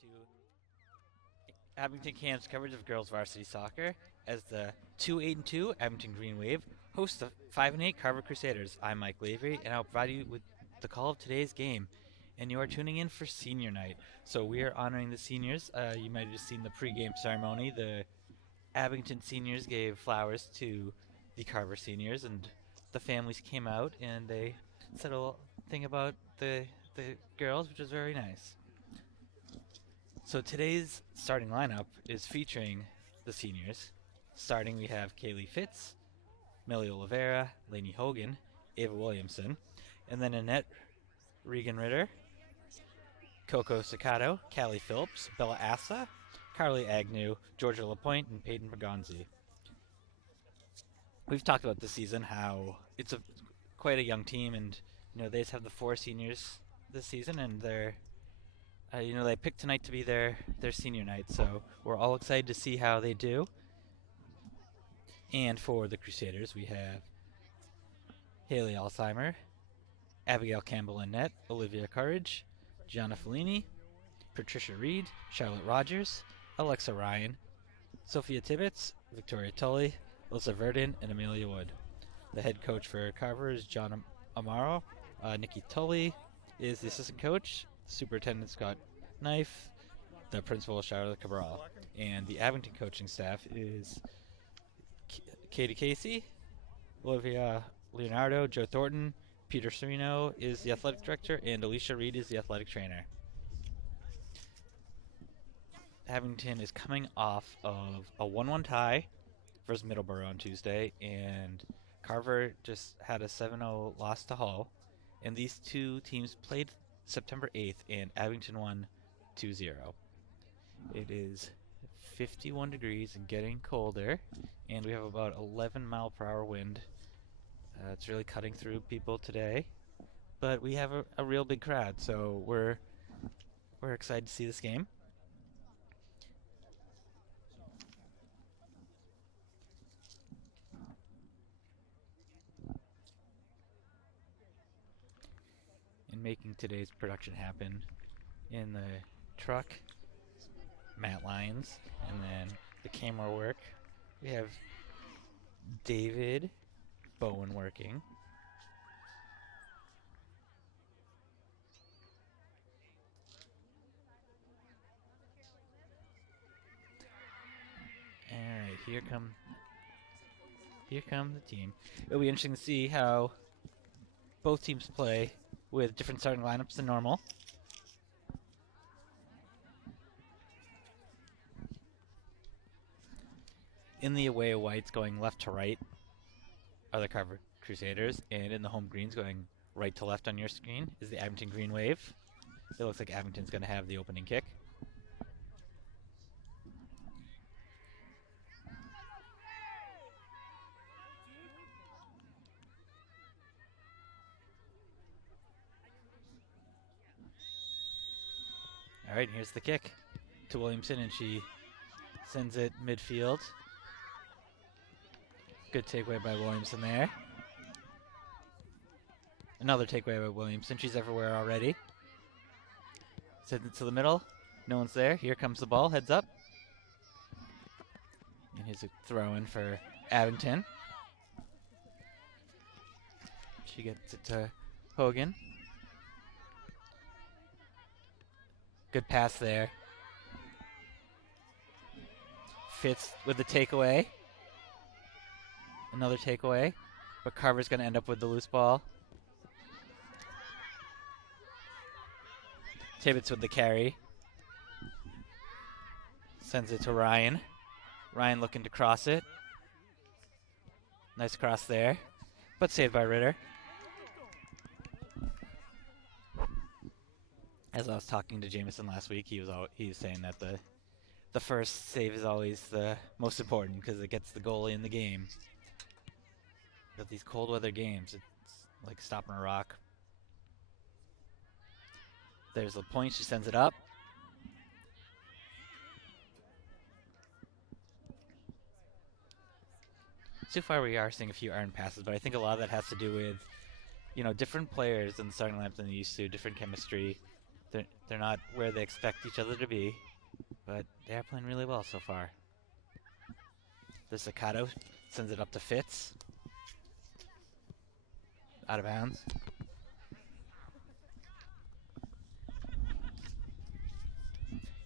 to Abington Camp's coverage of girls varsity soccer as the 2-8-2 Abington Green Wave hosts the 5-8 Carver Crusaders. I'm Mike Lavery, and I'll provide you with the call of today's game. And you are tuning in for senior night. So we are honoring the seniors. You might have just seen the pregame ceremony. The Abington seniors gave flowers to the Carver seniors, and the families came out and they said a little thing about the girls, which was very nice. So today's starting lineup is featuring the seniors. Starting, we have Kaylee Fitz, Millie Oliveira, Lainey Hogan, Ava Williamson, and then Annette Regan Ritter, Coco Cicato, Callie Phillips, Bella Assa, Carly Agnew, Georgia LaPointe, and Peyton Pagonzi. We've talked about this season how it's quite a young team, and they just have the 4 seniors this season, and they're they picked tonight to be their senior night, so we're all excited to see how they do. And for the Crusaders, we have Haley Alzheimer, Abigail Campbell and net, Olivia Courage, Gianna Fellini, Patricia Reed, Charlotte Rogers, Alexa Ryan, Sophia Tibbetts, Victoria Tully, Alyssa Verdon, and Amelia Wood. The head coach for Carver is John Amaro. Nikki Tully is the assistant coach. Superintendent Scott Knife. The principal Charlotte Cabral. And the Abington coaching staff is Katie Casey, Olivia Leonardo, Joe Thornton, Peter Serino is the athletic director, and Alicia Reed is the athletic trainer. Abington is coming off of a 1-1 tie versus Middleborough on Tuesday, and Carver just had a 7-0 loss to Hull, and these two teams played September 8th, and Abington won 2-0. It is 51 degrees and getting colder, and we have about 11 mile per hour wind. It's really cutting through people today, but we have a real big crowd, so we're excited to see this game. And making today's production happen in the truck, Matt Lyons, and then the camera work, we have David Bowen working. Alright, here come the team. It'll be interesting to see how both teams play with different starting lineups than normal. In the away whites going left to right are the Carver Crusaders, and in the home greens going right to left on your screen is the Abington Green Wave. It looks like Abington's going to have the opening kick. All right, here's the kick to Williamson, and she sends it midfield. Good takeaway by Williamson there. Another takeaway by Williamson. She's everywhere already. Sends it to the middle. No one's there. Here comes the ball. Heads up. And here's a throw in for Abington. She gets it to Hogan. Good pass there. Fitz with the takeaway. Another takeaway. But Carver's going to end up with the loose ball. Tibbetts with the carry. Sends it to Ryan. Ryan looking to cross it. Nice cross there. But saved by Ritter. As I was talking to Jameson last week, he was saying that the first save is always the most important because it gets the goalie in the game. But these cold weather games, it's like stopping a rock. There's the point. She sends it up. So far we are seeing a few iron passes, but I think a lot of that has to do with, different players in the starting lineup than they used to, different chemistry. They're not where they expect each other to be, but they are playing really well so far. The Staccato sends it up to Fitz. Out of bounds.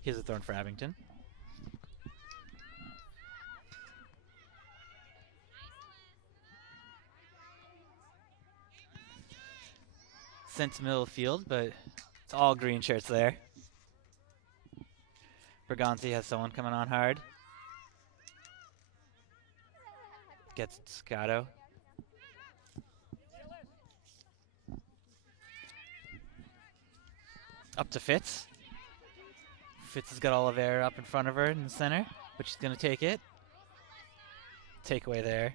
Here's a throw for Abington. Sent to middle of the field, but it's all green shirts there. Bergonzi has someone coming on hard. Gets Scotto. Up to Fitz. Fitz has got Oliveira up in front of her in the center, but she's going to take it. Takeaway there.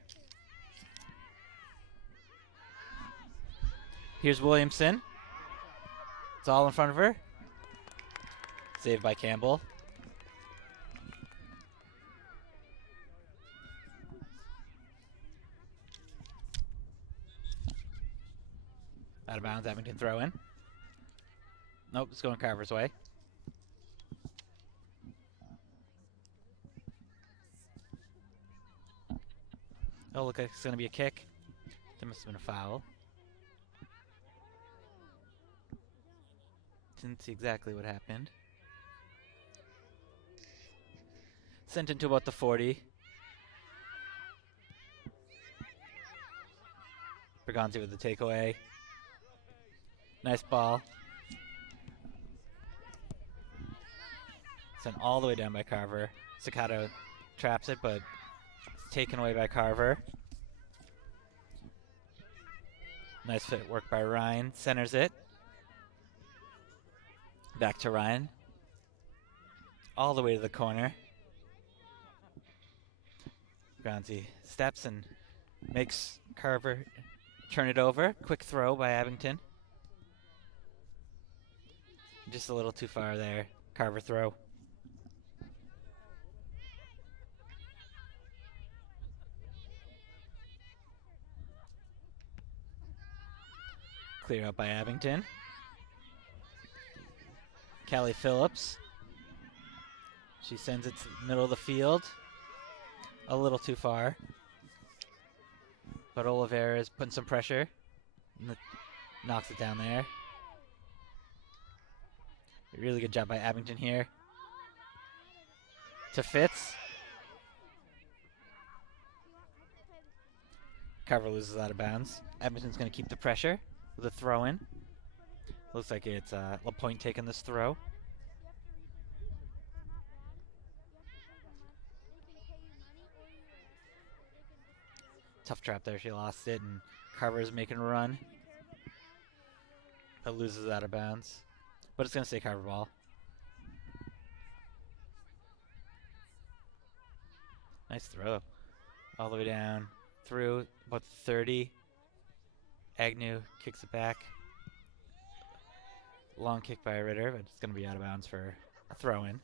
Here's Williamson. It's all in front of her. Saved by Campbell. Out of bounds, Abington throw in. Nope, it's going Carver's way. Oh, look like it's going to be a kick. There must have been a foul. Didn't see exactly what happened. Sent into about the 40. Bergonzi with the takeaway. Nice ball. Sent all the way down by Carver. Staccato traps it, but it's taken away by Carver. Nice footwork by Ryan. Centers it. Back to Ryan. All the way to the corner. Bergonzi steps and makes Carver turn it over. Quick throw by Abington. Just a little too far there. Carver throw. Clear out by Abington. Callie Phillips. She sends it to the middle of the field. A little too far. But Oliveira is putting some pressure. Knocks it down there. Really good job by Abington here. To Fitz. Carver loses out of bounds. Abington's going to keep the pressure with a throw in. Looks like it's LaPointe taking this throw. Tough trap there. She lost it, and Carver's making a run. But loses out of bounds. But it's going to stay Carver ball. Nice throw. All the way down. Through about 30. Agnew kicks it back. Long kick by Ritter, but it's going to be out of bounds for a throw in.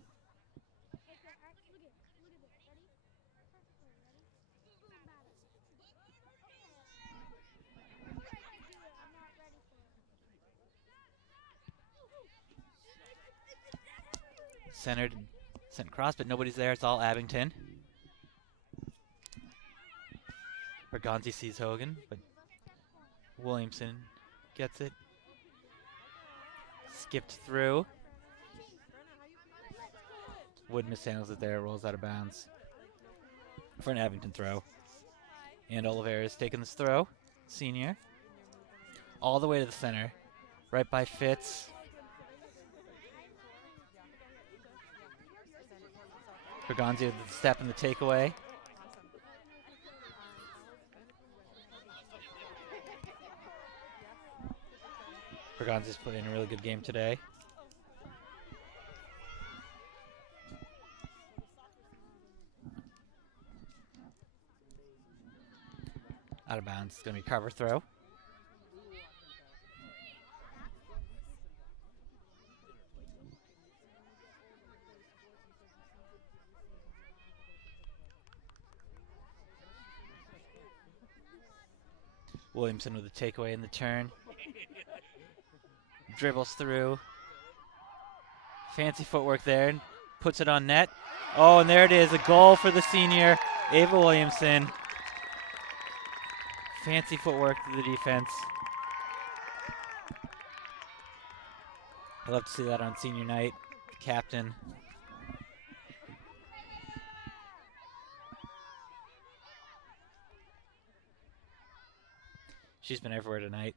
Centered, sent cross, but nobody's there. It's all Abington. Bergonzi sees Hogan, but Williamson gets it. Skipped through. Wood mishandles it there, rolls out of bounds for an Abington throw. And Oliveira is taking this throw, senior. All the way to the center, right by Fitz. Bergonzi with the step and the takeaway. Bergonzi's playing a really good game today. Out of bounds. It's going to be Carver throw. Williamson with the takeaway in the turn. Dribbles through. Fancy footwork there. Puts it on net. Oh, and there it is. A goal for the senior, Ava Williamson. Fancy footwork to the defense. I love to see that on senior night. Captain. She's been everywhere tonight.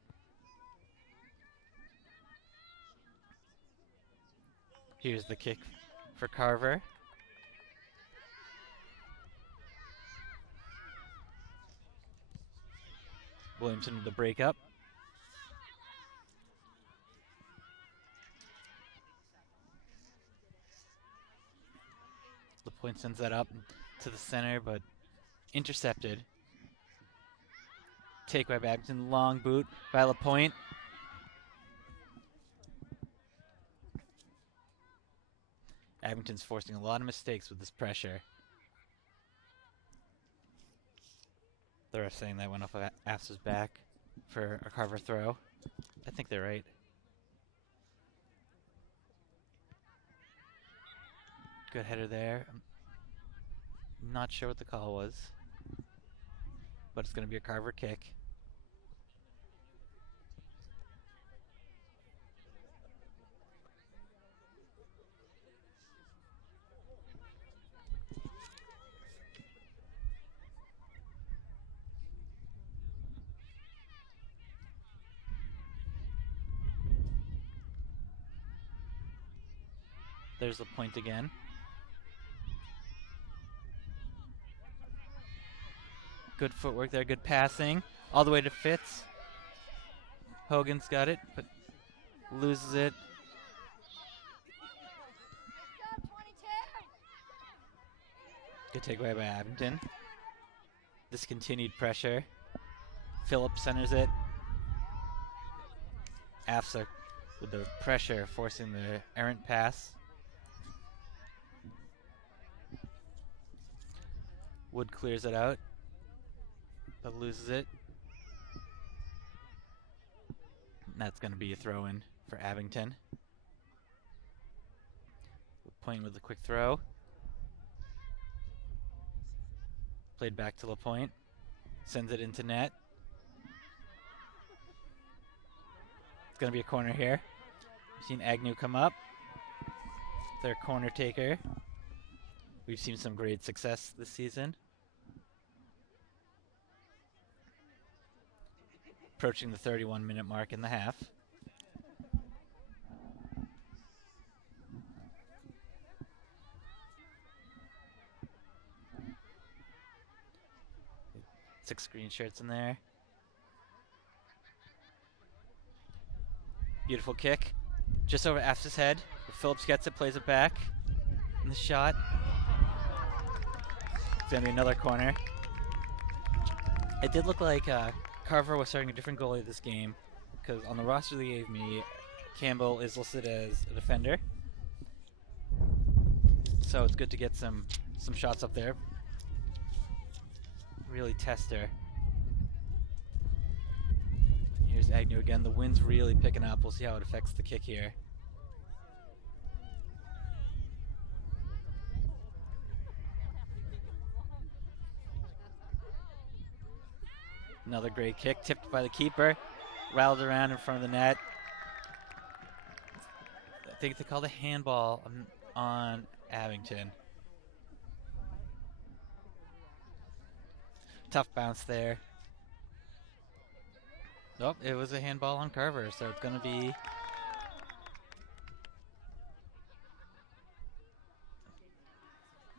Here's the kick for Carver. Williamson with the breakup. LaPointe sends that up to the center, but intercepted. Takeaway by Abington. Long boot by LaPointe. Abington's forcing a lot of mistakes with this pressure. The ref saying that went off of Afsa's back for a Carver throw. I think they're right. Good header there. I'm not sure what the call was, but it's going to be a Carver kick. There's the point again. Good footwork there, good passing. All the way to Fitz. Hogan's got it, but loses it. Good takeaway by Abington. Discontinued pressure. Phillips centers it. Afsa with the pressure forcing the errant pass. Wood clears it out, but loses it. And that's going to be a throw-in for Abington. LaPointe with a quick throw. Played back to LaPointe. Sends it into net. It's going to be a corner here. We've seen Agnew come up. Their corner taker. We've seen some great success this season. Approaching the 31-minute mark in the half. Six green shirts in there. Beautiful kick. Just over Afsa's head. Phillips gets it, plays it back. And the shot. It's going to be another corner. It did look like Carver was starting a different goalie this game, because on the roster they gave me, Campbell is listed as a defender. So it's good to get some shots up there. Really test her. Here's Agnew again. The wind's really picking up. We'll see how it affects the kick here. Another great kick, tipped by the keeper. Rattled around in front of the net. I think they called a handball on Abington. Tough bounce there. Nope, it was a handball on Carver, so it's going to be...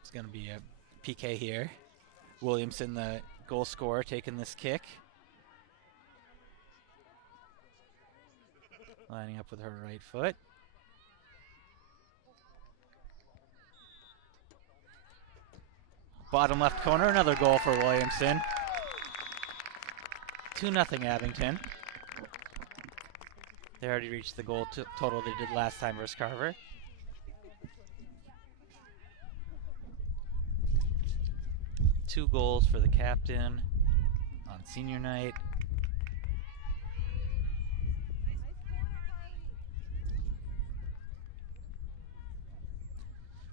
It's going to be a PK here. Williamson, the goal scorer, taking this kick. Lining up with her right foot. Bottom left corner, another goal for Williamson. 2-0 Abington. They already reached the goal total they did last time versus Carver. Two goals for the captain on senior night.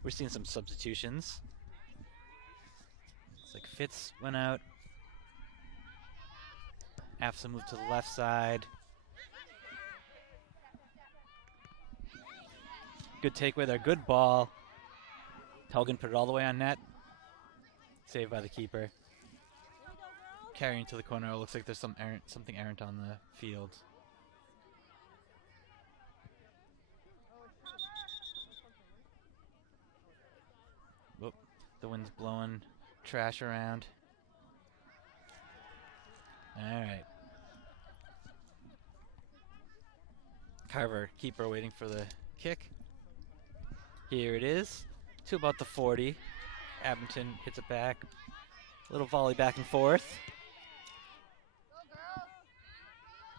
We're seeing some substitutions. It's like Fitz went out. Afsa moved to the left side. Good takeaway there. Good ball. Hogan put it all the way on net. Saved by the keeper. Carrying to the corner. It looks like there's something errant on the field. Whoop. The wind's blowing trash around. All right. Carver, keeper, waiting for the kick. Here it is. To about the 40. Abington hits it back. Little volley back and forth.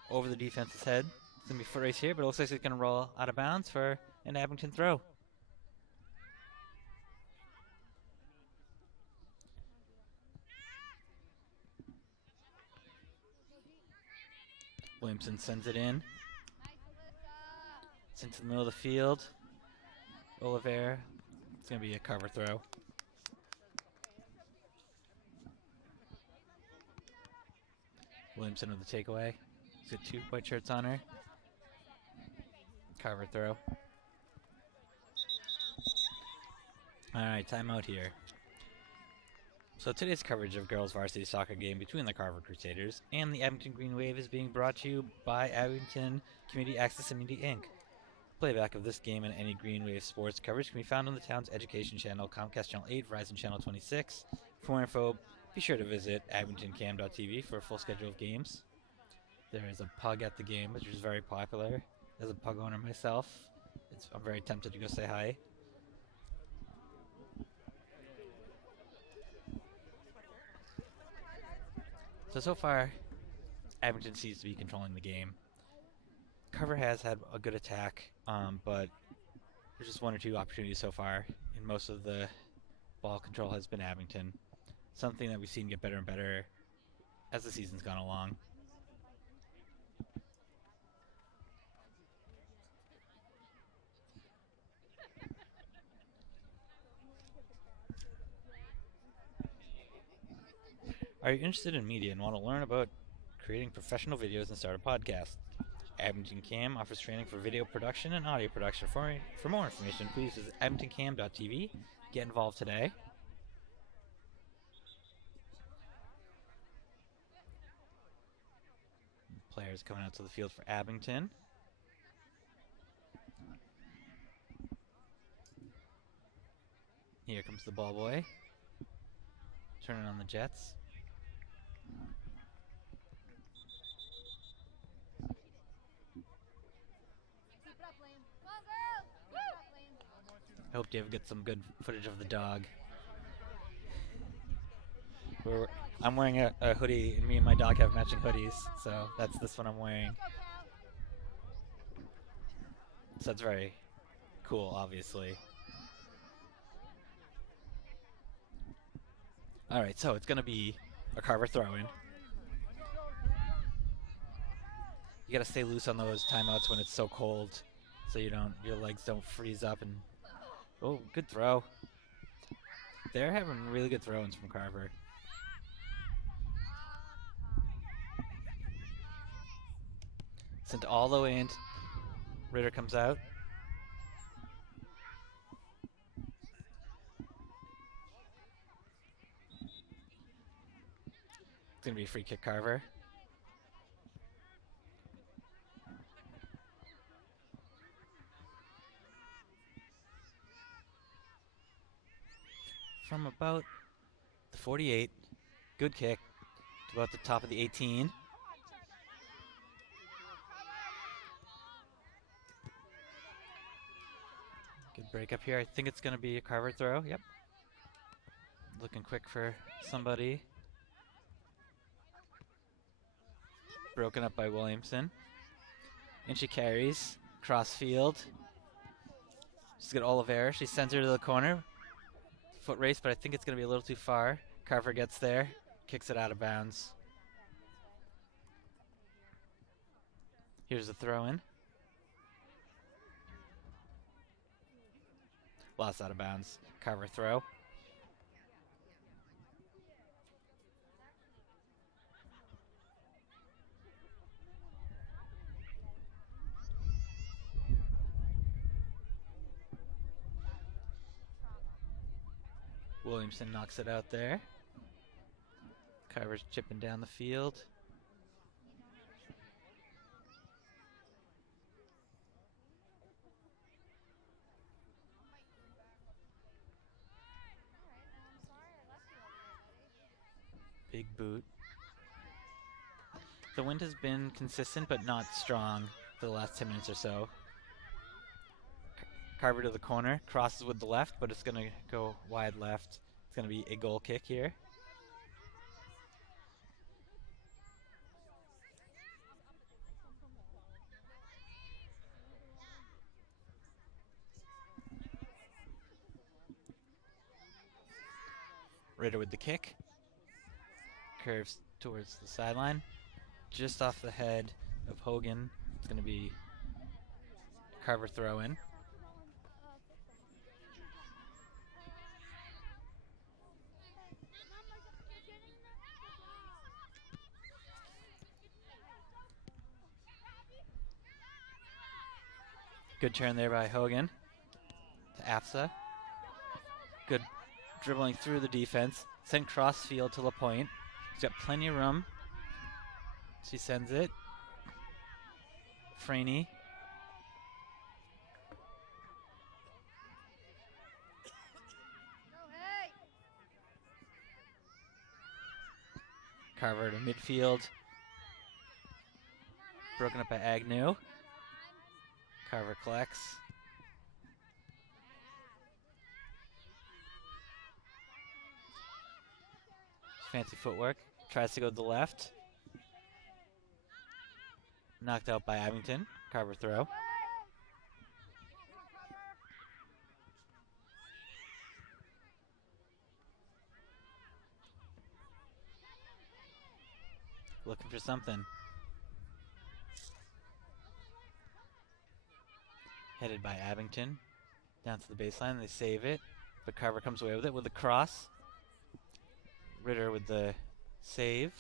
Over the defense's head. It's going to be a foot race here, but it looks like it's going to roll out of bounds for an Abington throw. Williamson sends it in. It's into the middle of the field. Oliveira. It's going to be a Carver throw. Williamson with the takeaway. He's got 2 white shirts on her. Carver throw. All right, timeout here. So today's coverage of girls varsity soccer game between the Carver Crusaders and the Abington Green Wave is being brought to you by Abington Community Access and Media Inc. Playback of this game and any Green Wave sports coverage can be found on the town's education channel, Comcast Channel 8, Verizon Channel 26. For more info, be sure to visit abingtoncam.tv for a full schedule of games. There is a pug at the game, which is very popular. As a pug owner myself, I'm very tempted to go say hi. So far, Abington seems to be controlling the game. Carver has had a good attack, but there's just 1 or 2 opportunities so far, and most of the ball control has been Abington. Something that we've seen get better and better as the season's gone along. Are you interested in media and want to learn about creating professional videos and start a podcast? Abington Cam offers training for video production and audio production. For more information, please visit abingtoncam.tv. Get involved today. Players coming out to the field for Abington. Here comes the ball boy. Turning on the Jets. I hope Dave gets some good footage of the dog. I'm wearing a hoodie, and me and my dog have matching hoodies, so that's this one I'm wearing. So that's very cool, obviously. All right, so it's going to be a Carver throw-in. You got to stay loose on those timeouts when it's so cold, so your legs don't freeze up. And oh, good throw. They're having really good throw-ins from Carver. Sent all the way in. Ritter comes out. It's going to be a free kick, Carver. From about the 48. Good kick to about the top of the 18. Good break up here. I think it's going to be a Carver throw. Yep. Looking quick for somebody. Broken up by Williamson. And she carries. Cross field. She's got Oliveira. She sends her to the corner. Foot race, but I think it's going to be a little too far. Carver gets there. Kicks it out of bounds. Here's the throw-in. Lost out of bounds. Carver throw. Williamson knocks it out there. Carver's chipping down the field. Big boot. The wind has been consistent but not strong for the last 10 minutes or so. Carver to the corner, crosses with the left, but it's going to go wide left. It's going to be a goal kick here. Ritter with the kick. Curves towards the sideline. Just off the head of Hogan. It's going to be Carver throw in. Good turn there by Hogan to Afsa. Good dribbling through the defense. Sent cross field to LaPointe. He's got plenty of room. She sends it. Franey. Carver to midfield. Broken up by Agnew. Carver collects. Fancy footwork. Tries to go to the left. Knocked out by Abington. Carver throw. Looking for something. Headed by Abington. Down to the baseline. They save it. But Carver comes away with it with a cross. Ritter with the save.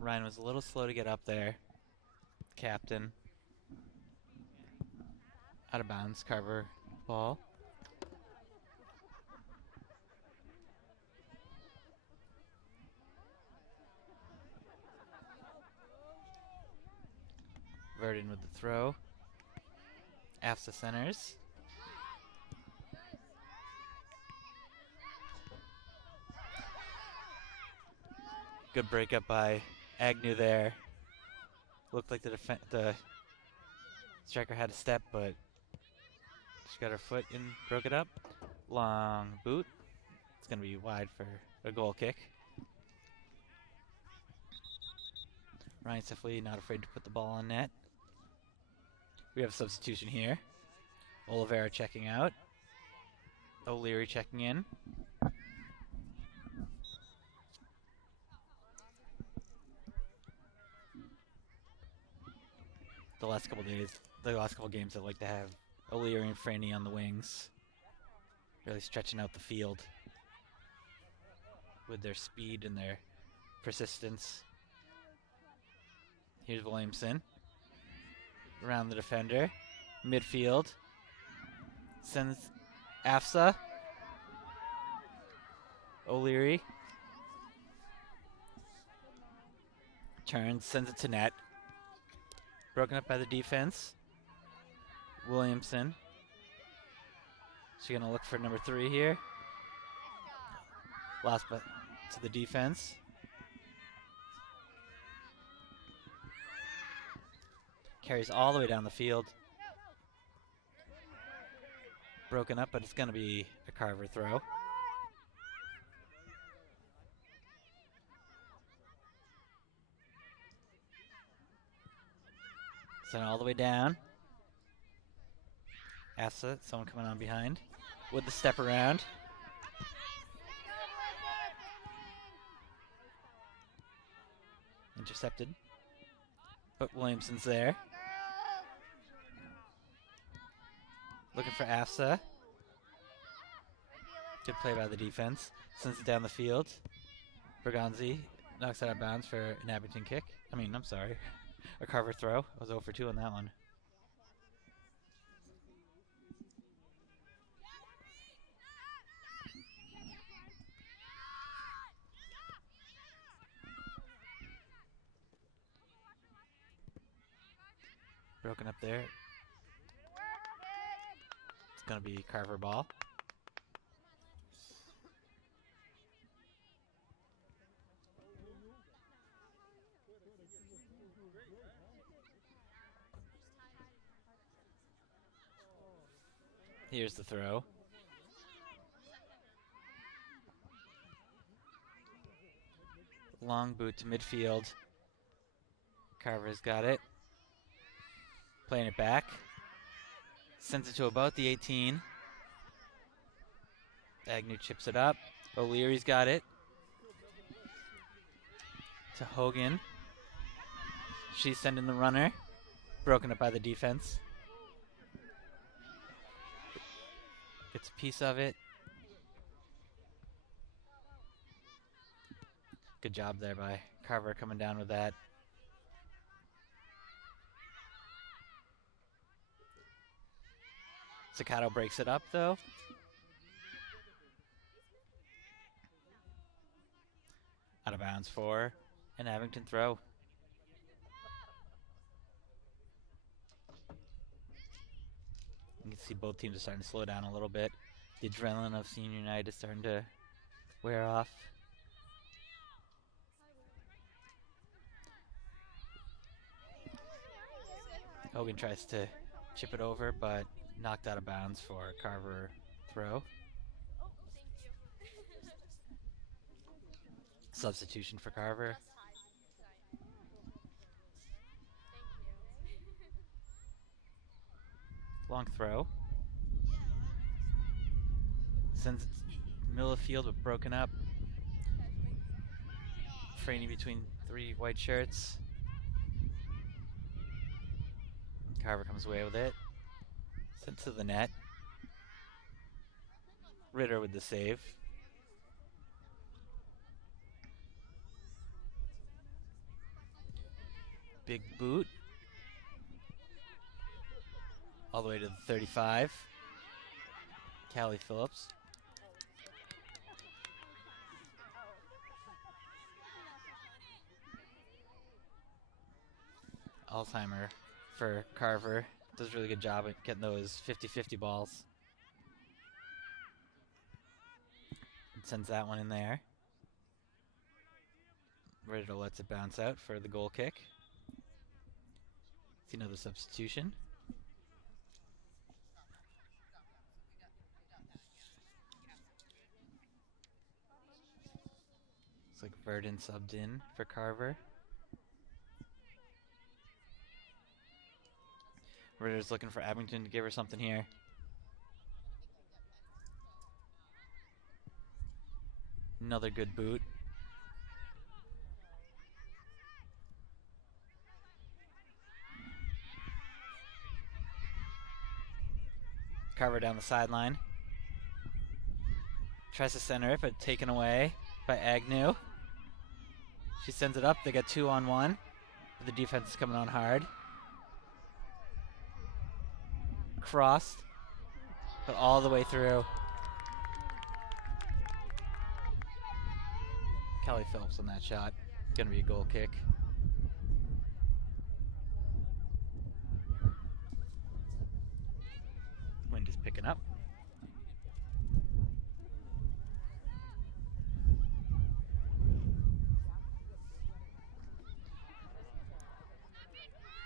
Ryan was a little slow to get up there. Captain. Out of bounds. Carver ball. Verdon with the throw. Afsa centers. Good breakup by Agnew there. Looked like the striker had a step, but she got her foot and broke it up. Long boot. It's going to be wide for a goal kick. Ryan Sifley not afraid to put the ball on net. We have a substitution here. Oliveira checking out. O'Leary checking in. The last couple games, I'd like to have O'Leary and Franny on the wings. Really stretching out the field with their speed and their persistence. Here's Williamson. Around the defender. Midfield. Sends Afsa. O'Leary. Turns, sends it to net. Broken up by the defense. Williamson. She's going to look for number 3 here. Lost but to the defense. Carries all the way down the field. Broken up, but it's going to be a Carver throw. Sent all the way down. Afsa, someone coming on behind. With the step around. Intercepted. But Williamson's there. Looking for Afsa. Good play by the defense. Sends it down the field. Berganzi knocks it out of bounds for an Abington kick. I'm sorry. A Carver throw. I was 0 for 2 on that one. Broken up there. It's going to be Carver ball. Here's the throw. Long boot to midfield. Carver's got it. Playing it back. Sends it to about the 18. Agnew chips it up. O'Leary's got it. To Hogan. She's sending the runner. Broken up by the defense. Gets a piece of it. Good job there by Carver coming down with that. Staccato breaks it up, though. Out of bounds for an Abington throw. You can see both teams are starting to slow down a little bit. The adrenaline of senior night is starting to wear off. Hogan tries to chip it over, but knocked out of bounds for a Carver throw. Substitution for Carver. Long throw. Sends it middle of the field, but broken up. Fraining between 3 white shirts. Carver comes away with it. Sent to the net. Ritter with the save. Big boot. All the way to the 35. Callie Phillips. Alzheimer for Carver. Does a really good job at getting those 50-50 balls. And sends that one in there. Ritter lets it bounce out for the goal kick. See another substitution. Looks like Verdon subbed in for Carver. Ritter's looking for Abington to give her something here. Another good boot. Carver down the sideline. Tries to center it, but taken away by Agnew. She sends it up. They got 2-on-1. The defense is coming on hard. Crossed, but all the way through. Callie Phillips on that shot. Gonna be a goal kick. Wind is picking up.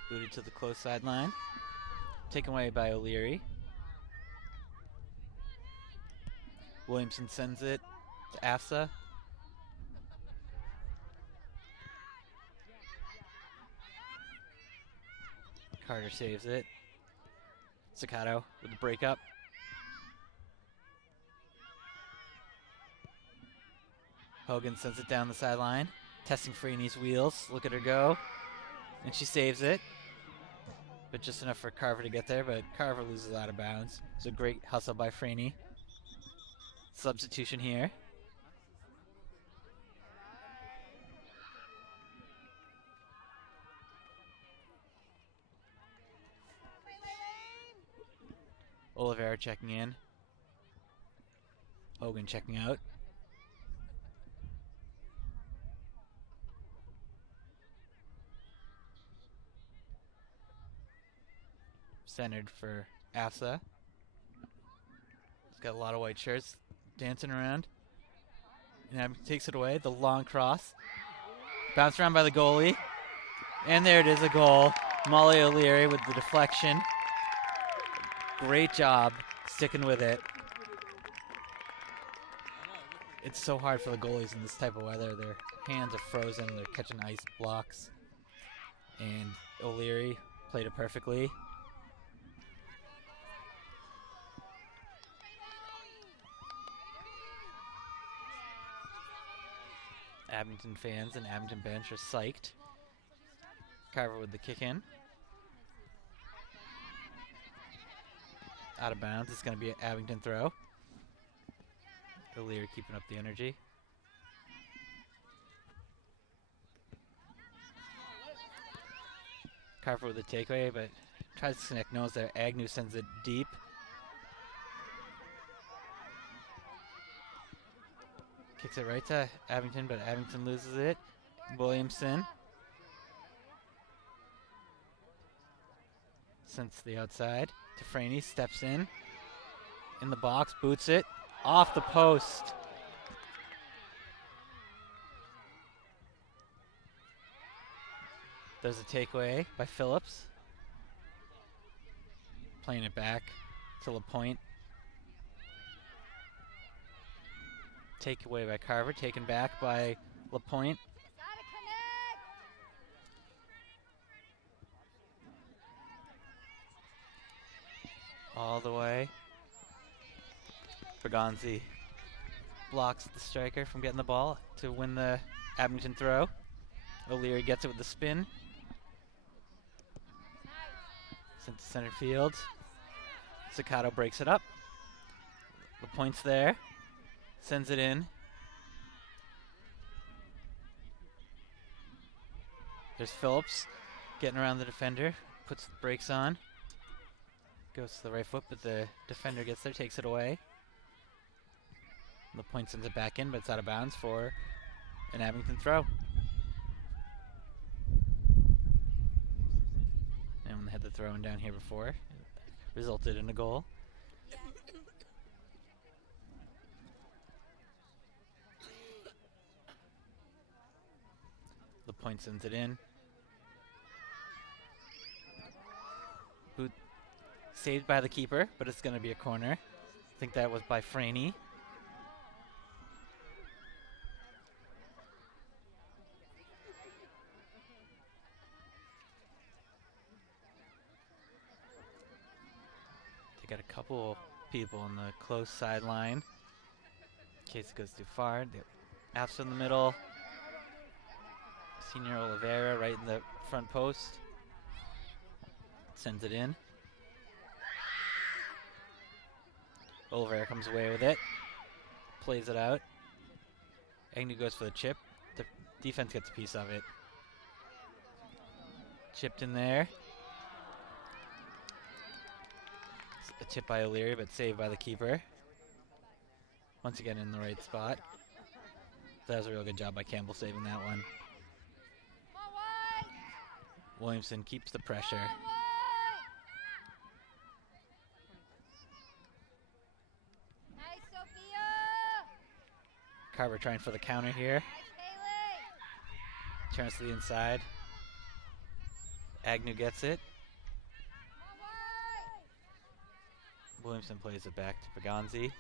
Booted to the close sideline. Taken away by O'Leary. Williamson sends it to Afsa. Carter saves it. Staccato with the breakup. Hogan sends it down the sideline. Testing Freeney's wheels. Look at her go. And she saves it. But just enough for Carver to get there, but Carver loses out of bounds. It's a great hustle by Franey. Substitution here. Oliveira checking in. Hogan checking out. Centered for Asa. He's got a lot of white shirts dancing around. And takes it away. The long cross. Bounced around by the goalie. And there it is, a goal. Molly O'Leary with the deflection. Great job sticking with it. It's so hard for the goalies in this type of weather. Their hands are frozen. They're catching ice blocks. And O'Leary played it perfectly. Abington fans and Abington bench are psyched. Carver with the kick in. Out of bounds. It's going to be an Abington throw. O'Leary keeping up the energy. Carver with the takeaway, but tries to connect nose there. Agnew sends it deep. Kicks it right to Abington, but Abington loses it. Williamson sends to the outside to Franey, steps in the box, boots it, off the post. There's a takeaway by Phillips. Playing it back to LaPointe. Takeaway by Carver, taken back by LaPointe. All the way. Bergonzi blocks the striker from getting the ball to win the Abington throw. O'Leary gets it with the spin. Sent to center field. Staccato breaks it up. LaPointe's there. Sends it in. There's Phillips getting around the defender. Puts the brakes on. Goes to the right foot, but the defender gets there, takes it away. LaPointe sends it back in, but it's out of bounds for an Abington throw. And when they had the throw in down here before, it resulted in a goal. LaPointe sends it in. Boot saved by the keeper, but it's going to be a corner. I think that was by Franey. They got a couple people on the close sideline. In case it goes too far. After in the middle. Senior Oliveira right in the front post. Sends it in. Oliveira comes away with it. Plays it out. Agnew goes for the chip. The defense gets a piece of it. Chipped in there. A chip by O'Leary, but saved by the keeper. Once again in the right spot. That was a real good job by Campbell saving that one. Williamson keeps the pressure. Carver trying for the counter here. Turns to the inside. Agnew gets it. Williamson plays it back to Bergonzi.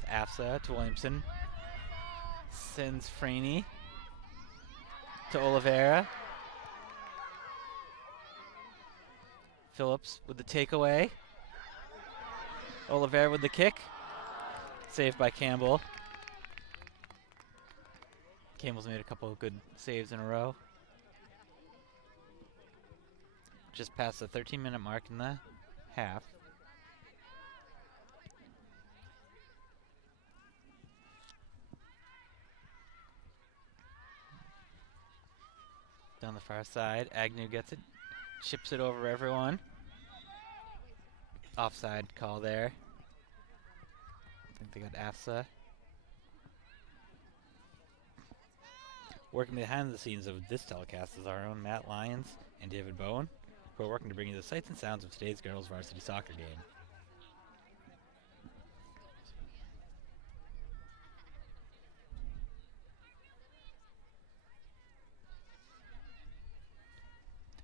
To Afsa, to Williamson. Sends Franey to Oliveira. Phillips with the takeaway. Oliveira with the kick. Saved by Campbell. Campbell's made a couple of good saves in a row. Just past the 13-minute mark in the half. Down the far side, Agnew gets it, chips it over everyone. Offside call there. I think they got AFSA. Working behind the scenes of this telecast is our own Matt Lyons and David Bowen, who are working to bring you the sights and sounds of today's girls' varsity soccer game.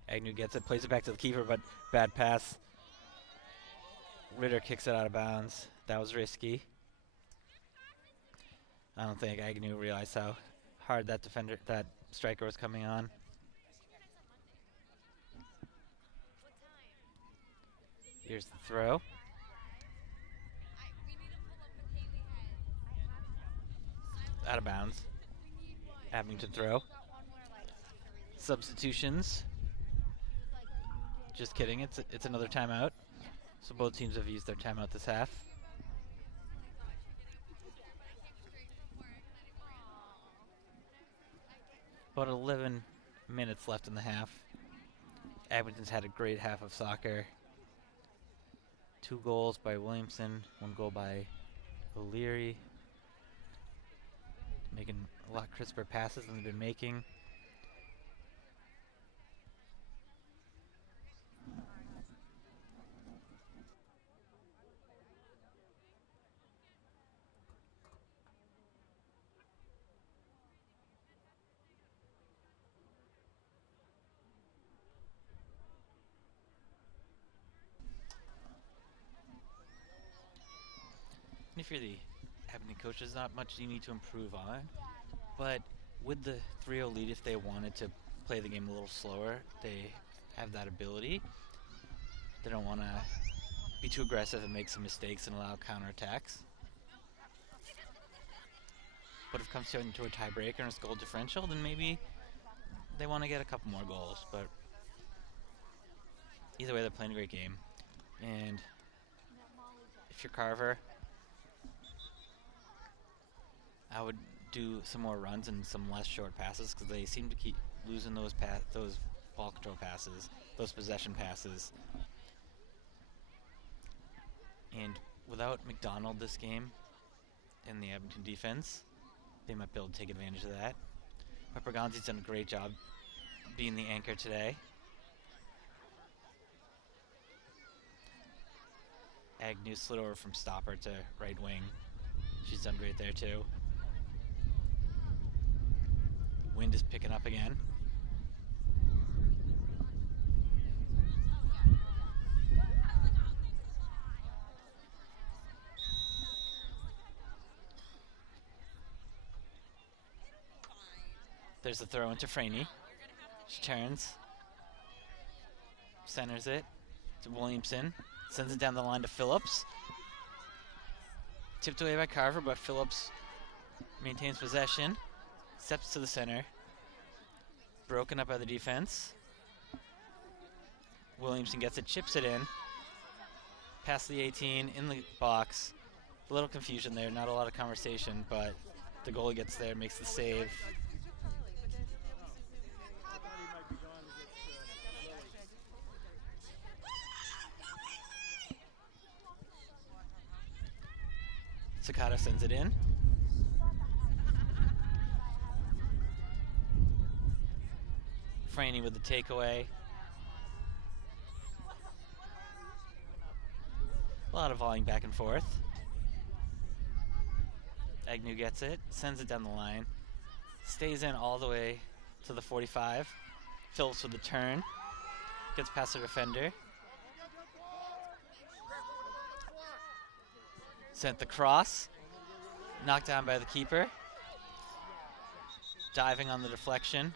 Agnew gets it, plays it back to the keeper, but bad pass. Ritter kicks it out of bounds. That was risky. I don't think Agnew realized how hard that striker was coming on. Here's the throw. Out of bounds. Abington throw. Substitutions. Just kidding, it's another timeout. So both teams have used their timeout this half. About 11 minutes left in the half. Abington's had a great half of soccer. 2 goals by Williamson, 1 goal by O'Leary. Making a lot crisper passes than they've been making. And if you're the Abington coach, there's not much you need to improve on. But with the 3-0 lead, if they wanted to play the game a little slower, they have that ability. They don't want to be too aggressive and make some mistakes and allow counterattacks. But if it comes into a tiebreaker and it's goal differential, then maybe they want to get a couple more goals. But either way, they're playing a great game. And if you're Carver, I would do some more runs and some less short passes because they seem to keep losing those ball control passes, those possession passes. And without McDonald this game in the Abington defense, they might be able to take advantage of that. But Bergonzi's done a great job being the anchor today. Agnew slid over from stopper to right wing. She's done great there too. Wind is picking up again. There's the throw into Franey. She turns. Centers it to Williamson. Sends it down the line to Phillips. Tipped away by Carver, but Phillips maintains possession. Steps to the center. Broken up by the defense. Williamson gets it, chips it in. Past the 18, in the box. A little confusion there, not a lot of conversation, but the goalie gets there, makes the save. Sakata sends it in. Franey with the takeaway. A lot of volume back and forth. Agnew gets it, sends it down the line. Stays in all the way to the 45. Phillips with the turn. Gets past the defender. Sent the cross. Knocked down by the keeper. Diving on the deflection.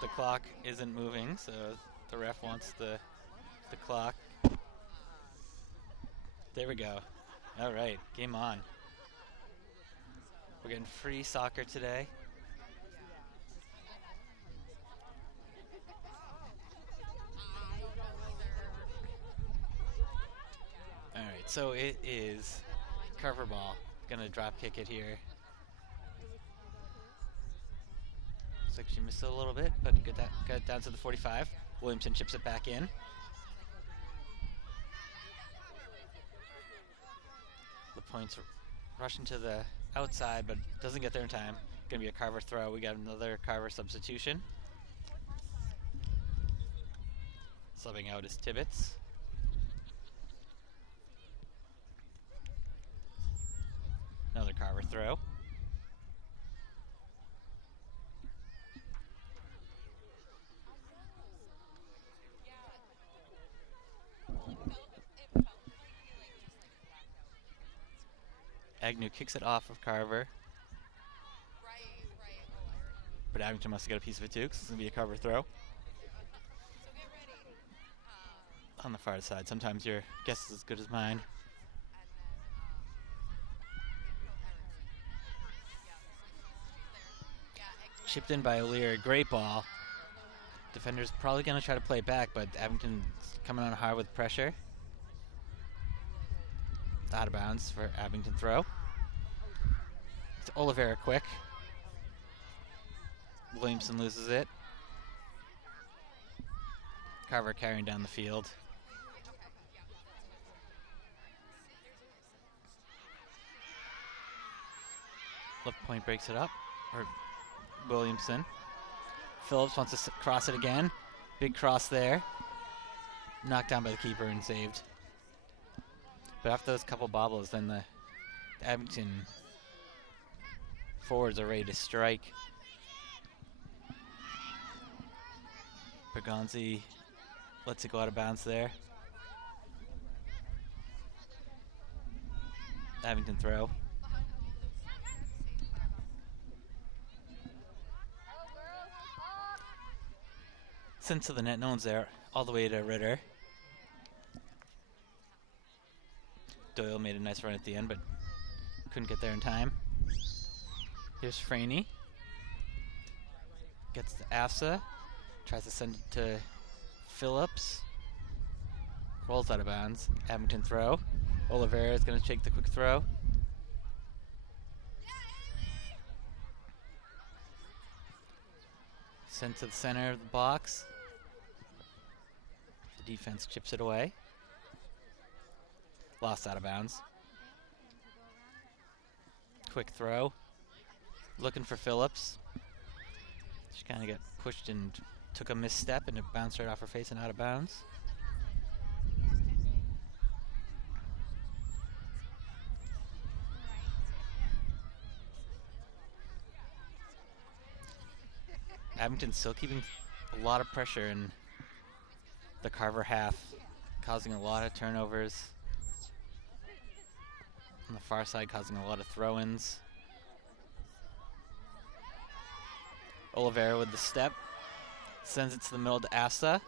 The clock isn't moving, so the ref wants the clock. There we go. All right, game on. We're getting free soccer today. So it is Carver ball. Gonna drop kick it here. Looks like she missed it a little bit, but got it down to the 45. Williamson chips it back in. The points rushing to the outside, but doesn't get there in time. Gonna be a Carver throw. We got another Carver substitution. Subbing out is Tibbetts. Another Carver throw. Agnew kicks it off of Carver. But Abington must have got a piece of it too, because it's going to be a Carver throw. On the far side. Sometimes your guess is as good as mine. Chipped in by O'Leary. Great ball. Defender's probably going to try to play it back, but Abington's coming on hard with pressure. Out of bounds for Abington throw. It's Oliveira quick. Williamson loses it. Carver carrying down the field. Left point breaks it up. Or Williamson. Phillips wants to cross it again. Big cross there. Knocked down by the keeper and saved. But after those couple bobbles, then the Abington forwards are ready to strike. Bergonzi lets it go out of bounds there. Abington throw. Sent to the net, no one's there, all the way to Ritter. Doyle made a nice run at the end, but couldn't get there in time. Here's Franey. Gets to Asa. Tries to send it to Phillips. Rolls out of bounds. Abington throw. Oliveira is going to take the quick throw. Sent to the center of the box. The defense chips it away. Lost out of bounds. Quick throw. Looking for Phillips. She kind of got pushed and took a misstep, and it bounced right off her face and out of bounds. Abington's still keeping a lot of pressure in the Carver half, causing a lot of turnovers. On the far side, causing a lot of throw-ins. Oliveira with the step. Sends it to the middle to Asa.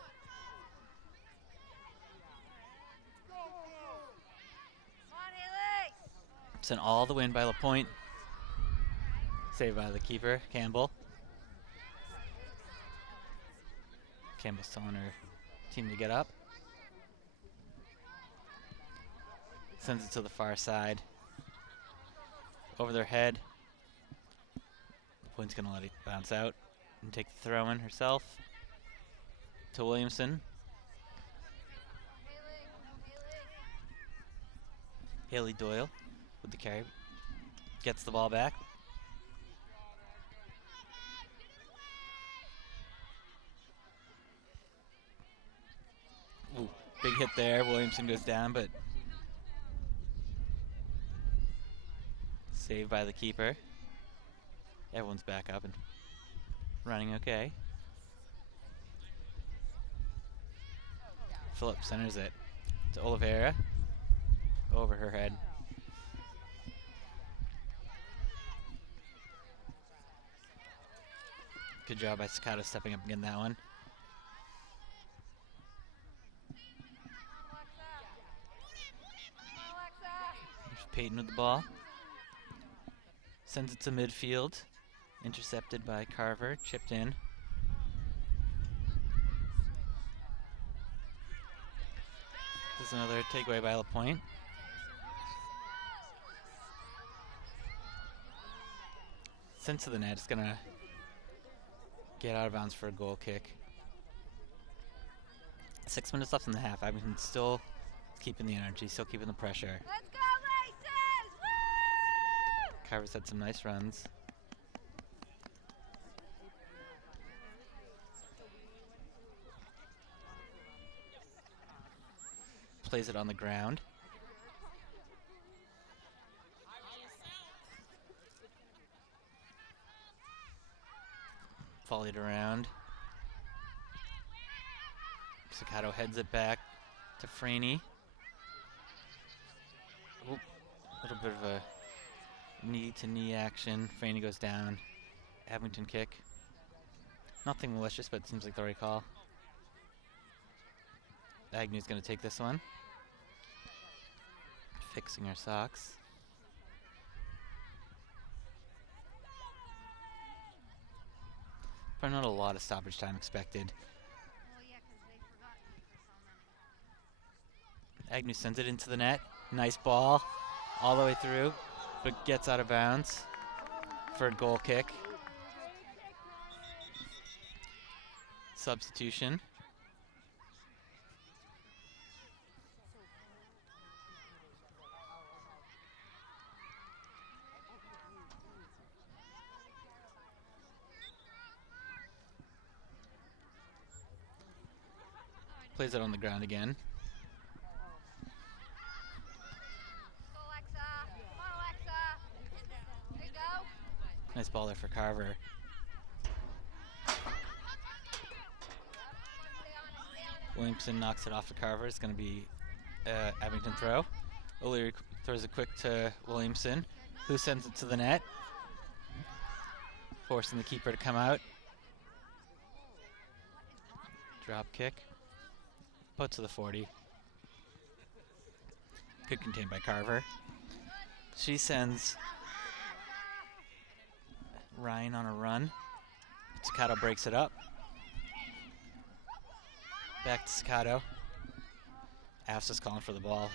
Sent all the way in by LaPointe. Saved by the keeper, Campbell. Campbell's telling her team to get up. Sends it to the far side. Over their head. LaPointe's going to let it bounce out and take the throw in herself. To Williamson. Haley Doyle with the carry. Gets the ball back. Ooh, big hit there. Williamson goes down, but saved by the keeper. Everyone's back up and running okay. Phillips centers it to Oliveira. Over her head. Good job by Sakata stepping up and getting that one. There's Peyton with the ball. Sends it to midfield. Intercepted by Carver. Chipped in. There's another takeaway by LaPointe. Sent to the net. It's going to get out of bounds for a goal kick. 6 minutes left in the half. Abington still keeping the energy, still keeping the pressure. Let's go, Laces! Woo! Carver's had some nice runs. Plays it on the ground. Volleyed around. Staccato heads it back to Franey. A little bit of a knee-to-knee action. Franey goes down. Abington kick. Nothing malicious, but it seems like the right call. Agnew's going to take this one. Fixing her socks. Probably not a lot of stoppage time expected. Agnew sends it into the net. Nice ball. All the way through, but gets out of bounds for a goal kick. Substitution. Plays it on the ground again. Nice ball there for Carver. Williamson knocks it off of Carver. It's going to be Abington throw. O'Leary throws it quick to Williamson, who sends it to the net, forcing the keeper to come out. Drop kick. Put to the 40. Good contained by Carver. She sends Ryan on a run. Staccato breaks it up. Back to Staccato. Afs is calling for the ball.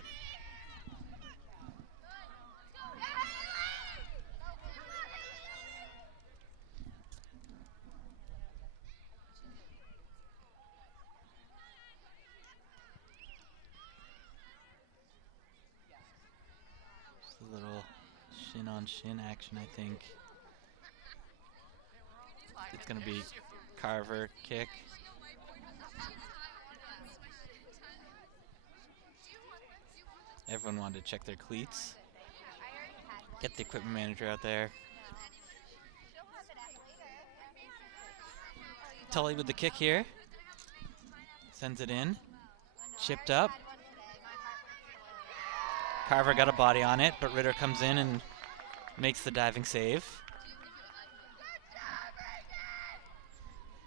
Just a little shin-on-shin action, I think. It's going to be Carver kick. Everyone wanted to check their cleats. Get the equipment manager out there. Tully with the kick here. Sends it in. Chipped up. Carver got a body on it, but Ritter comes in and makes the diving save.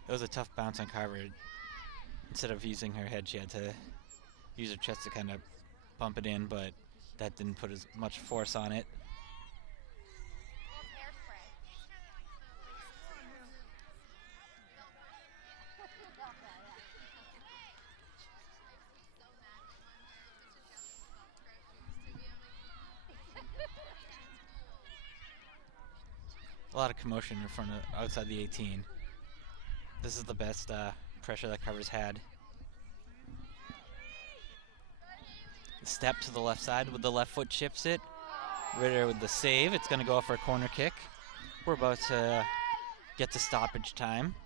It was a tough bounce on Carver. Instead of using her head, she had to use her chest to kind of bump it in, but that didn't put as much force on it. A lot of commotion in front of outside the 18. This is the best pressure that Carver's had. Step to the left side with the left foot, chips it. Ritter with the save. It's going to go off for a corner kick. We're about to get to stoppage time.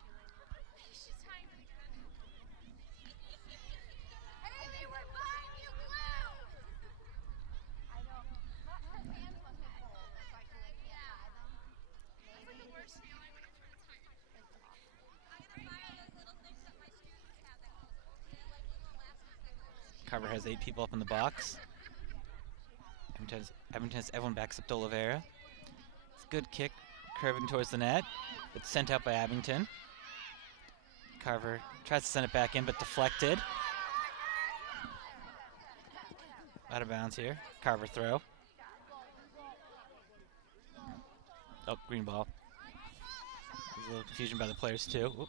Carver has 8 people up in the box. Abington has everyone back except Oliveira. It's a good kick, curving towards the net. It's sent out by Abington. Carver tries to send it back in, but deflected. Out of bounds here. Carver throw. Oh, green ball. There's a little confusion by the players too. Oop.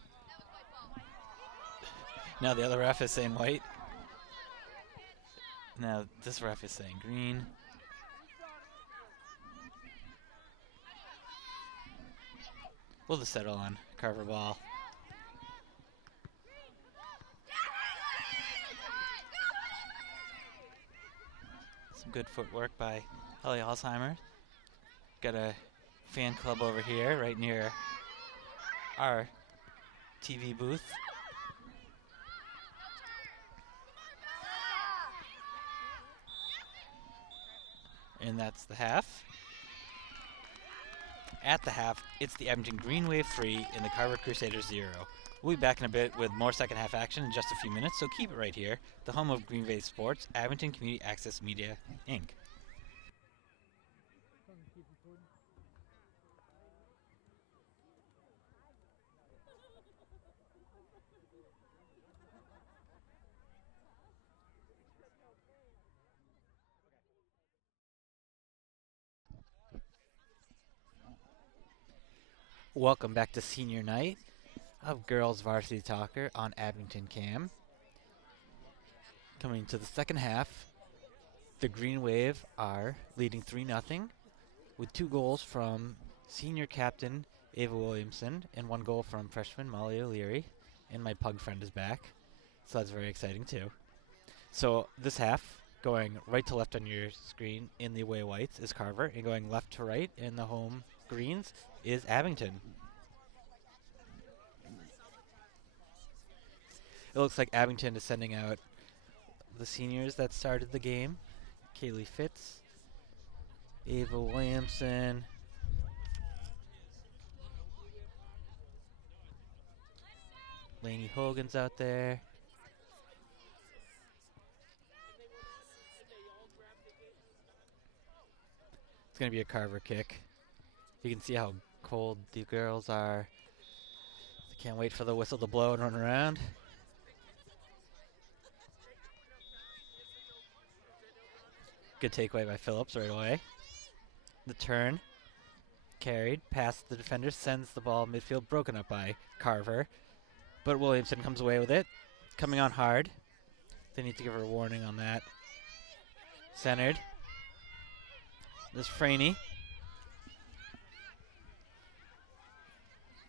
Now the other ref is saying white. Now this ref is saying green. We'll just settle on Carver ball. Some good footwork by Ellie Alzheimer. Got a fan club over here right near our TV booth. And that's the half. At the half, it's the Abington Green Wave 3 and the Carver Crusaders 0. We'll be back in a bit with more second half action in just a few minutes, so keep it right here. The home of Green Wave Sports, Abington Community Access Media, Inc. Welcome back to senior night of girls varsity soccer on Abington Cam. Coming to the second half, the Green Wave are leading 3-0 with 2 goals from senior captain Ava Williamson and 1 goal from freshman Molly O'Leary, and my pug friend is back, so that's very exciting too. So this half, going right to left on your screen in the away whites is Carver, and going left to right in the home greens is Abington. It looks like Abington is sending out the seniors that started the game. Kaylee Fitz, Ava Williamson, Lainey Hogan's out there. It's going to be a Carver kick. You can see how cold the girls are. They can't wait for the whistle to blow and run around. Good takeaway by Phillips right away. The turn, carried past the defender, sends the ball midfield, broken up by Carver. But Williamson comes away with it. Coming on hard. They need to give her a warning on that. Centered. This Franey.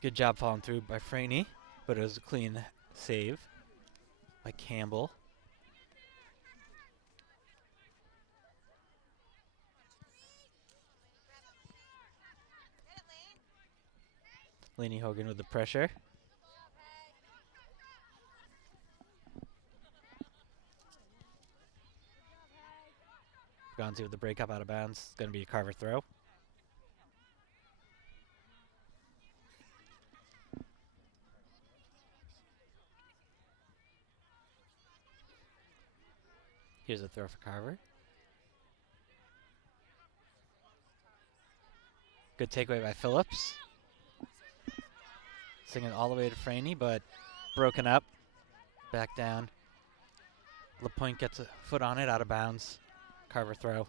Good job falling through by Franey, but it was a clean save by Campbell. Lainey Hogan with the pressure. Gonzi with the break up out of bounds. It's going to be a Carver throw. Here's a throw for Carver. Good takeaway by Phillips. Singing all the way to Franey, but broken up. Back down. LaPointe gets a foot on it, out of bounds. Carver throw.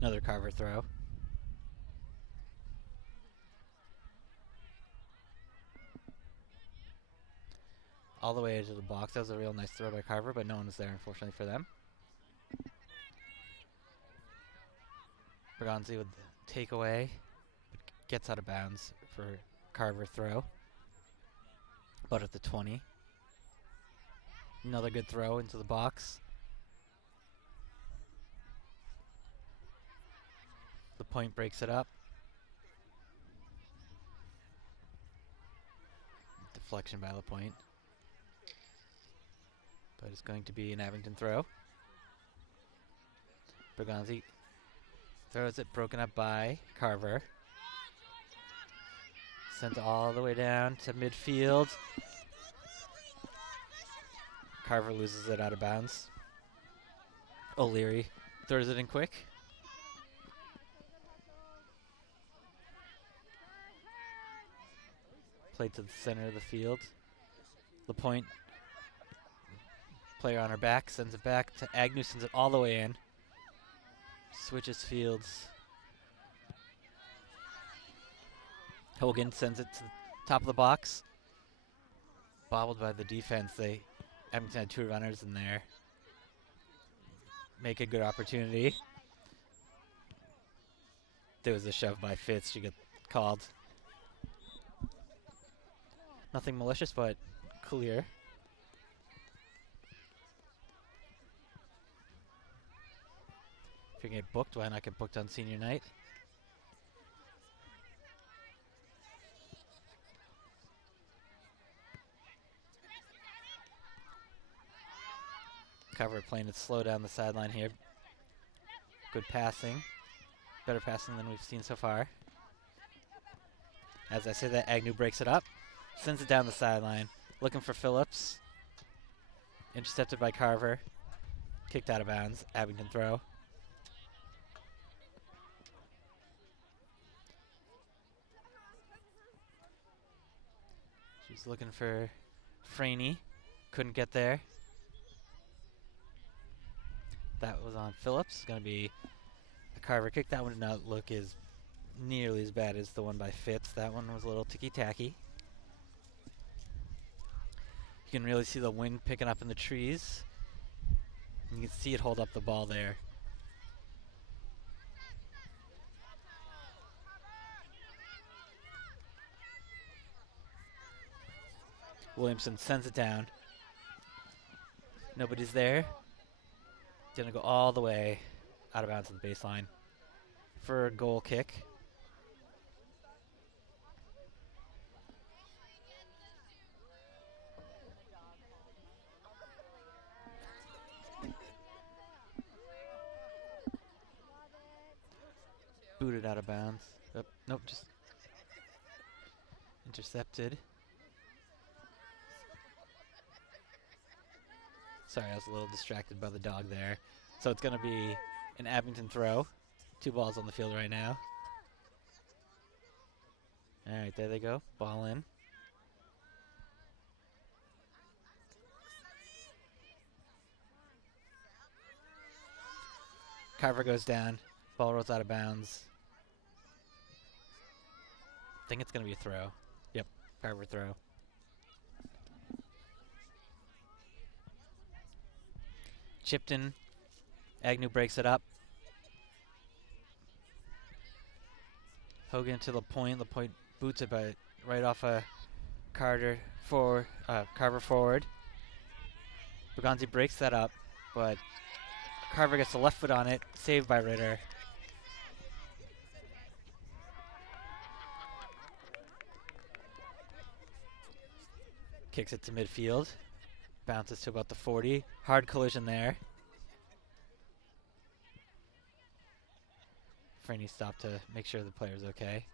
Another Carver throw. All the way into the box. That was a real nice throw by Carver, but no one was there, unfortunately, for them. Bergonzi with the takeaway. Gets out of bounds for Carver throw. But at the 20. Another good throw into the box. LaPointe breaks it up. Deflection by LaPointe. But it's going to be an Abington throw. Bergonzi throws it, broken up by Carver. Sent all the way down to midfield. Carver loses it out of bounds. O'Leary throws it in quick. Played to the center of the field. LaPointe, player on her back, sends it back to Agnew, sends it all the way in. Switches fields. Hogan sends it to the top of the box. Bobbled by the defense. Abington had 2 runners in there. make a good opportunity. There was a shove by Fitz. She got called. Nothing malicious, but clear. If you can get booked, why not get booked on senior night? Carver playing it slow down the sideline here. Good passing. Better passing than we've seen so far. As I say that, Agnew breaks it up. Sends it down the sideline. Looking for Phillips. Intercepted by Carver. Kicked out of bounds. Abington throw. She's looking for Franey. Couldn't get there. That was on Phillips. Going to be a Carver kick. That one did not look as nearly as bad as the one by Fitz. That one was a little ticky-tacky. You can really see the wind picking up in the trees. And you can see it hold up the ball there. Williamson sends it down. Nobody's there. Gonna go all the way out of bounds to the baseline for a goal kick. Booted out of bounds. Oh, nope, just intercepted. Sorry, I was a little distracted by the dog there. So it's going to be an Abington throw. 2 balls on the field right now. All right, there they go. Ball in. Carver goes down. Ball rolls out of bounds. I think it's going to be a throw. Yep, Carver throw. Chipped in. Agnew breaks it up. Hogan to the point. The point boots it by right off a Carver forward. Bergonzi breaks that up, but Carver gets the left foot on it. Saved by Ritter. Kicks it to midfield. Bounces to about the 40. Hard collision there. Franey stopped to make sure the player's okay.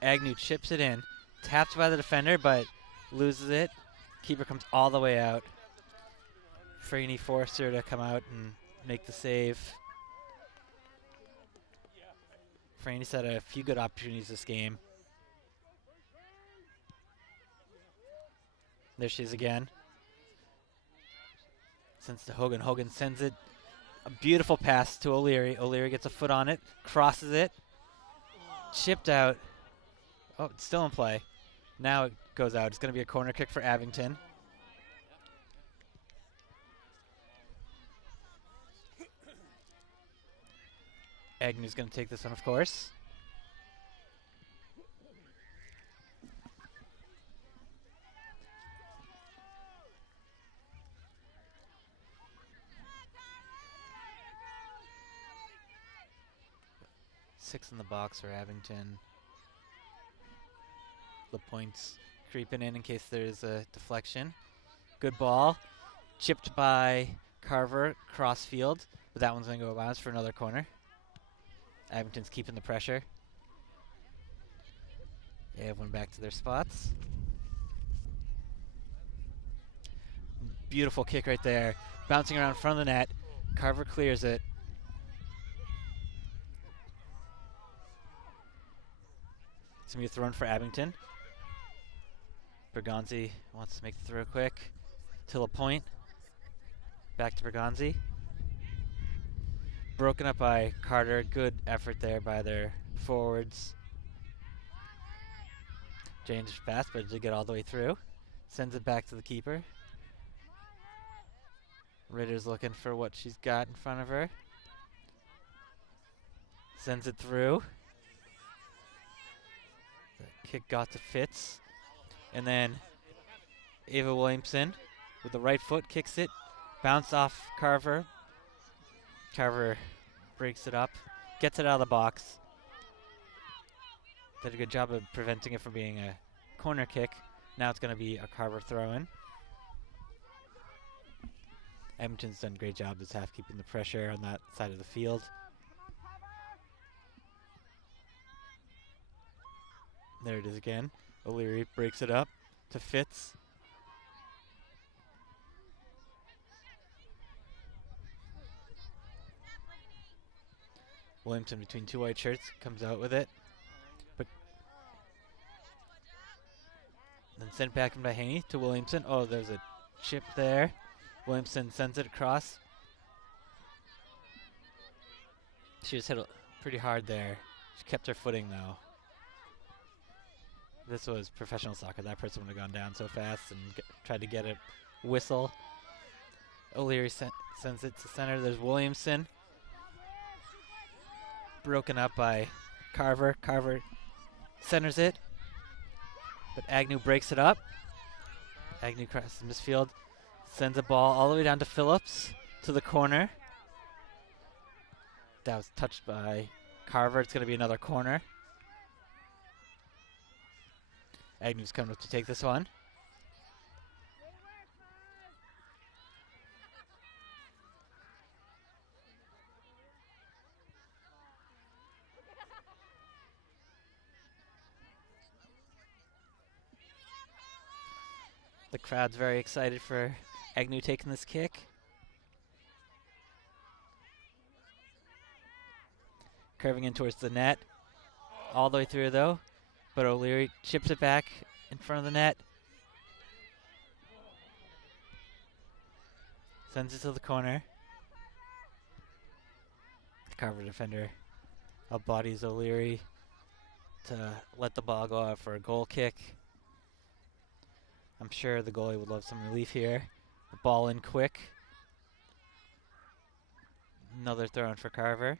Agnew chips it in. Tapped by the defender, but loses it. Keeper comes all the way out. Franey forced her to come out and make the save. Franey's had a few good opportunities this game. There she is again. Sends to Hogan. Hogan sends it. A beautiful pass to O'Leary. O'Leary gets a foot on it. Crosses it. Chipped out. Oh, it's still in play. Now it goes out. It's going to be a corner kick for Abington. Agnew's going to take this one, of course. Six in the box for Abington. The points creeping in case there's a deflection. Good ball. Chipped by Carver, cross field. But that one's going to go bounce for another corner. Abington's keeping the pressure. Yeah, everyone back to their spots. Beautiful kick right there. Bouncing around in front of the net. Carver clears it. It's going to be a throw in for Abington. Bergonzi wants to make the throw quick. Till a point. Back to Bergonzi. Broken up by Carter. Good effort there by their forwards. James fast, but did get all the way through. Sends it back to the keeper. Ritter's looking for what she's got in front of her. Sends it through. The kick got to Fitz. And then Ava Williamson with the right foot kicks it. Bounce off Carver. Carver breaks it up. Gets it out of the box. Did a good job of preventing it from being a corner kick. Now it's going to be a Carver throw-in. Abington's done a great job this half keeping the pressure on that side of the field. There it is again. O'Leary breaks it up to Fitz. Williamson between two white shirts comes out with it. But then sent back by Haney to Williamson. Oh, there's a chip there. Williamson sends it across. She was hit pretty hard there. She kept her footing though. This was professional soccer. That person would have gone down so fast and tried to get a whistle. O'Leary sends it to center. There's Williamson. Broken up by Carver. Carver centers it. But Agnew breaks it up. Agnew crosses midfield. Sends a ball all the way down to Phillips to the corner. That was touched by Carver. It's going to be another corner. Agnew's coming up to take this one. The crowd's very excited for Agnew taking this kick. Curving in towards the net. All the way through though. But O'Leary chips it back in front of the net. Sends it to the corner. The Carver defender outbodies O'Leary to let the ball go out for a goal kick. I'm sure the goalie would love some relief here. The ball in quick. Another throw in for Carver.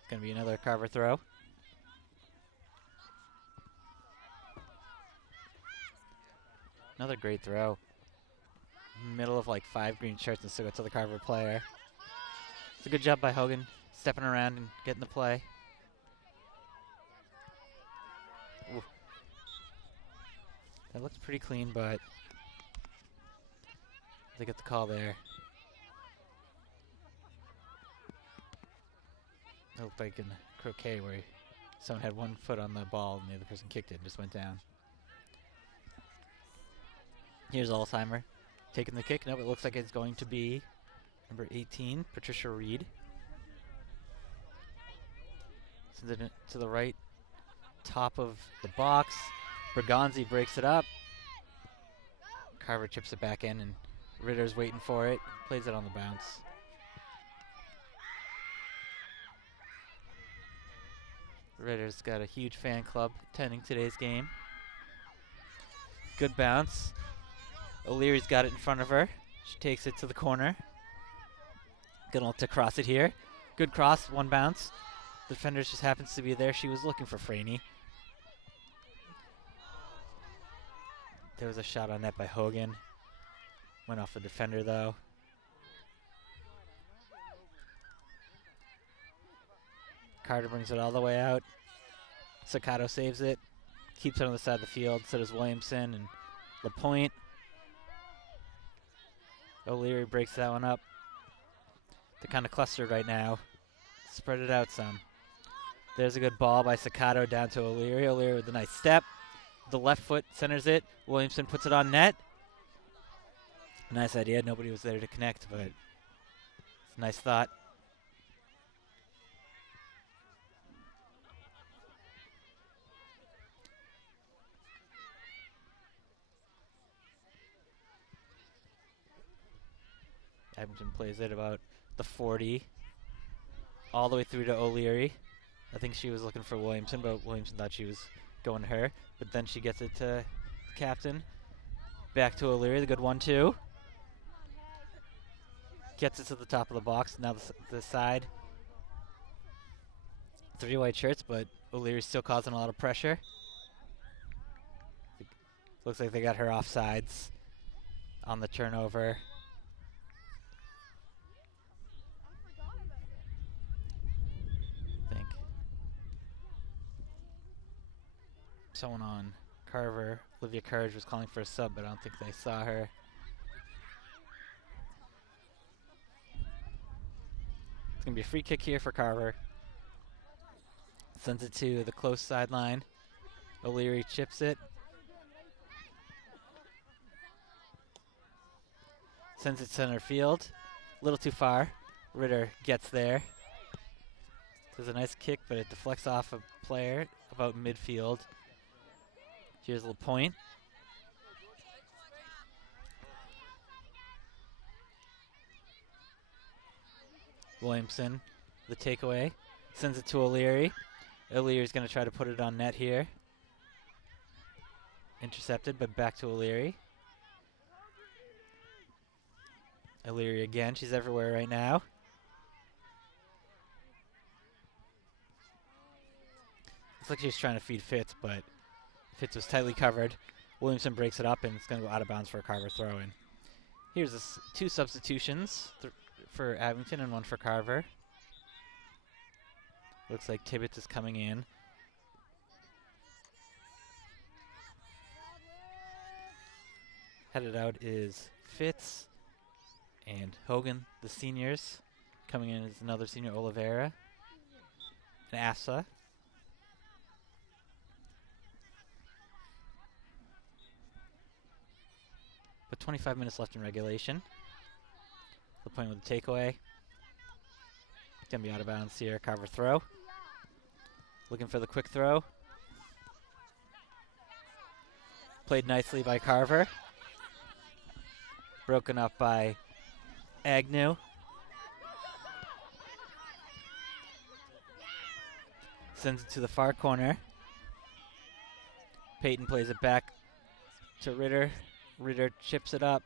It's going to be another Carver throw. Another great throw. Middle of like 5 green shirts and still got to the Carver player. It's a good job by Hogan stepping around and getting the play. Ooh. That looks pretty clean, but they get the call there. It looked like in croquet where someone had one foot on the ball and the other person kicked it and just went down. Here's Alzheimer taking the kick. Nope, it looks like it's going to be number 18, Patricia Reed. Sends it to the right top of the box. Bergonzi breaks it up. Carver chips it back in and Ritter's waiting for it. Plays it on the bounce. Ritter's got a huge fan club attending today's game. Good bounce. O'Leary's got it in front of her. She takes it to the corner. Gonna look to cross it here. Good cross, one bounce. The defender just happens to be there. She was looking for Franey. There was a shot on net by Hogan. Went off the defender though. Carter brings it all the way out. Sakato saves it. Keeps it on the side of the field. So does Williamson and LaPointe. O'Leary breaks that one up. They're kind of clustered right now. Spread it out some. There's a good ball by Sakato down to O'Leary. O'Leary with a nice step. The left foot centers it. Williamson puts it on net. Nice idea. Nobody was there to connect, but it's a nice thought. Abington plays it about the 40, all the way through to O'Leary. I think she was looking for Williamson, but Williamson thought she was going to her. But then she gets it to captain. Back to O'Leary, the good 1-2. Gets it to the top of the box. Now the side. 3 white shirts, but O'Leary's still causing a lot of pressure. Looks like they got her offsides on the turnover. I think someone on Carver, Olivia Courage, was calling for a sub, but I don't think they saw her. It's going to be a free kick here for Carver. Sends it to the close sideline. O'Leary chips it. Sends it center field. A little too far. Ritter gets there. Does a nice kick, but it deflects off a player about midfield. Here's a little point. Williamson, the takeaway. Sends it to O'Leary. O'Leary's going to try to put it on net here. Intercepted, but back to O'Leary. O'Leary again. She's everywhere right now. Looks like she's trying to feed Fitz, but Fitz was tightly covered. Williamson breaks it up, and it's going to go out of bounds for a Carver throw-in. Here's 2 substitutions for Abington and 1 for Carver. Looks like Tibbetts is coming in. Headed out is Fitz and Hogan, the seniors. Coming in is another senior, Oliveira, and Asa. But 25 minutes left in regulation. The point with the takeaway. Gonna be out of bounds here. Carver throw. Looking for the quick throw. Played nicely by Carver. Broken up by Agnew. Sends it to the far corner. Peyton plays it back to Ritter. Ritter chips it up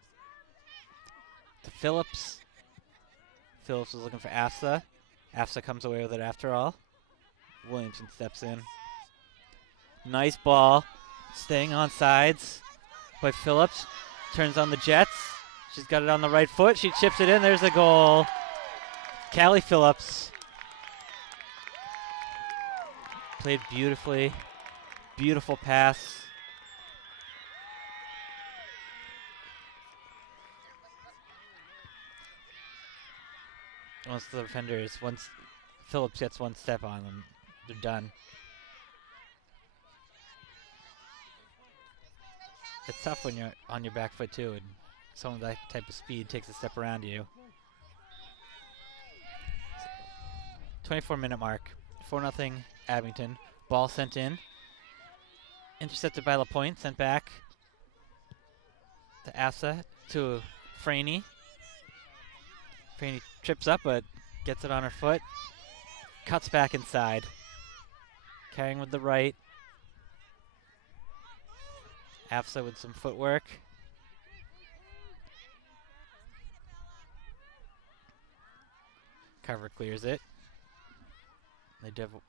to Phillips. Phillips was looking for Afsa. Afsa comes away with it after all. Williamson steps in. Nice ball. Staying on sides by Phillips. Turns on the Jets. She's got it on the right foot. She chips it in. There's a goal. Callie Phillips. Played beautifully. Beautiful pass. Once the defenders, once Phillips gets 1 step on them, they're done. It's tough when you're on your back foot too, and someone with that type of speed takes a step around you. 24-minute mark. 4-0 Abington. Ball sent in. Intercepted by LaPointe. Sent back to Asa, to Franey. Franey trips up, but gets it on her foot. Cuts back inside. Carrying with the right. Afsa with some footwork. Carver clears it. They do have a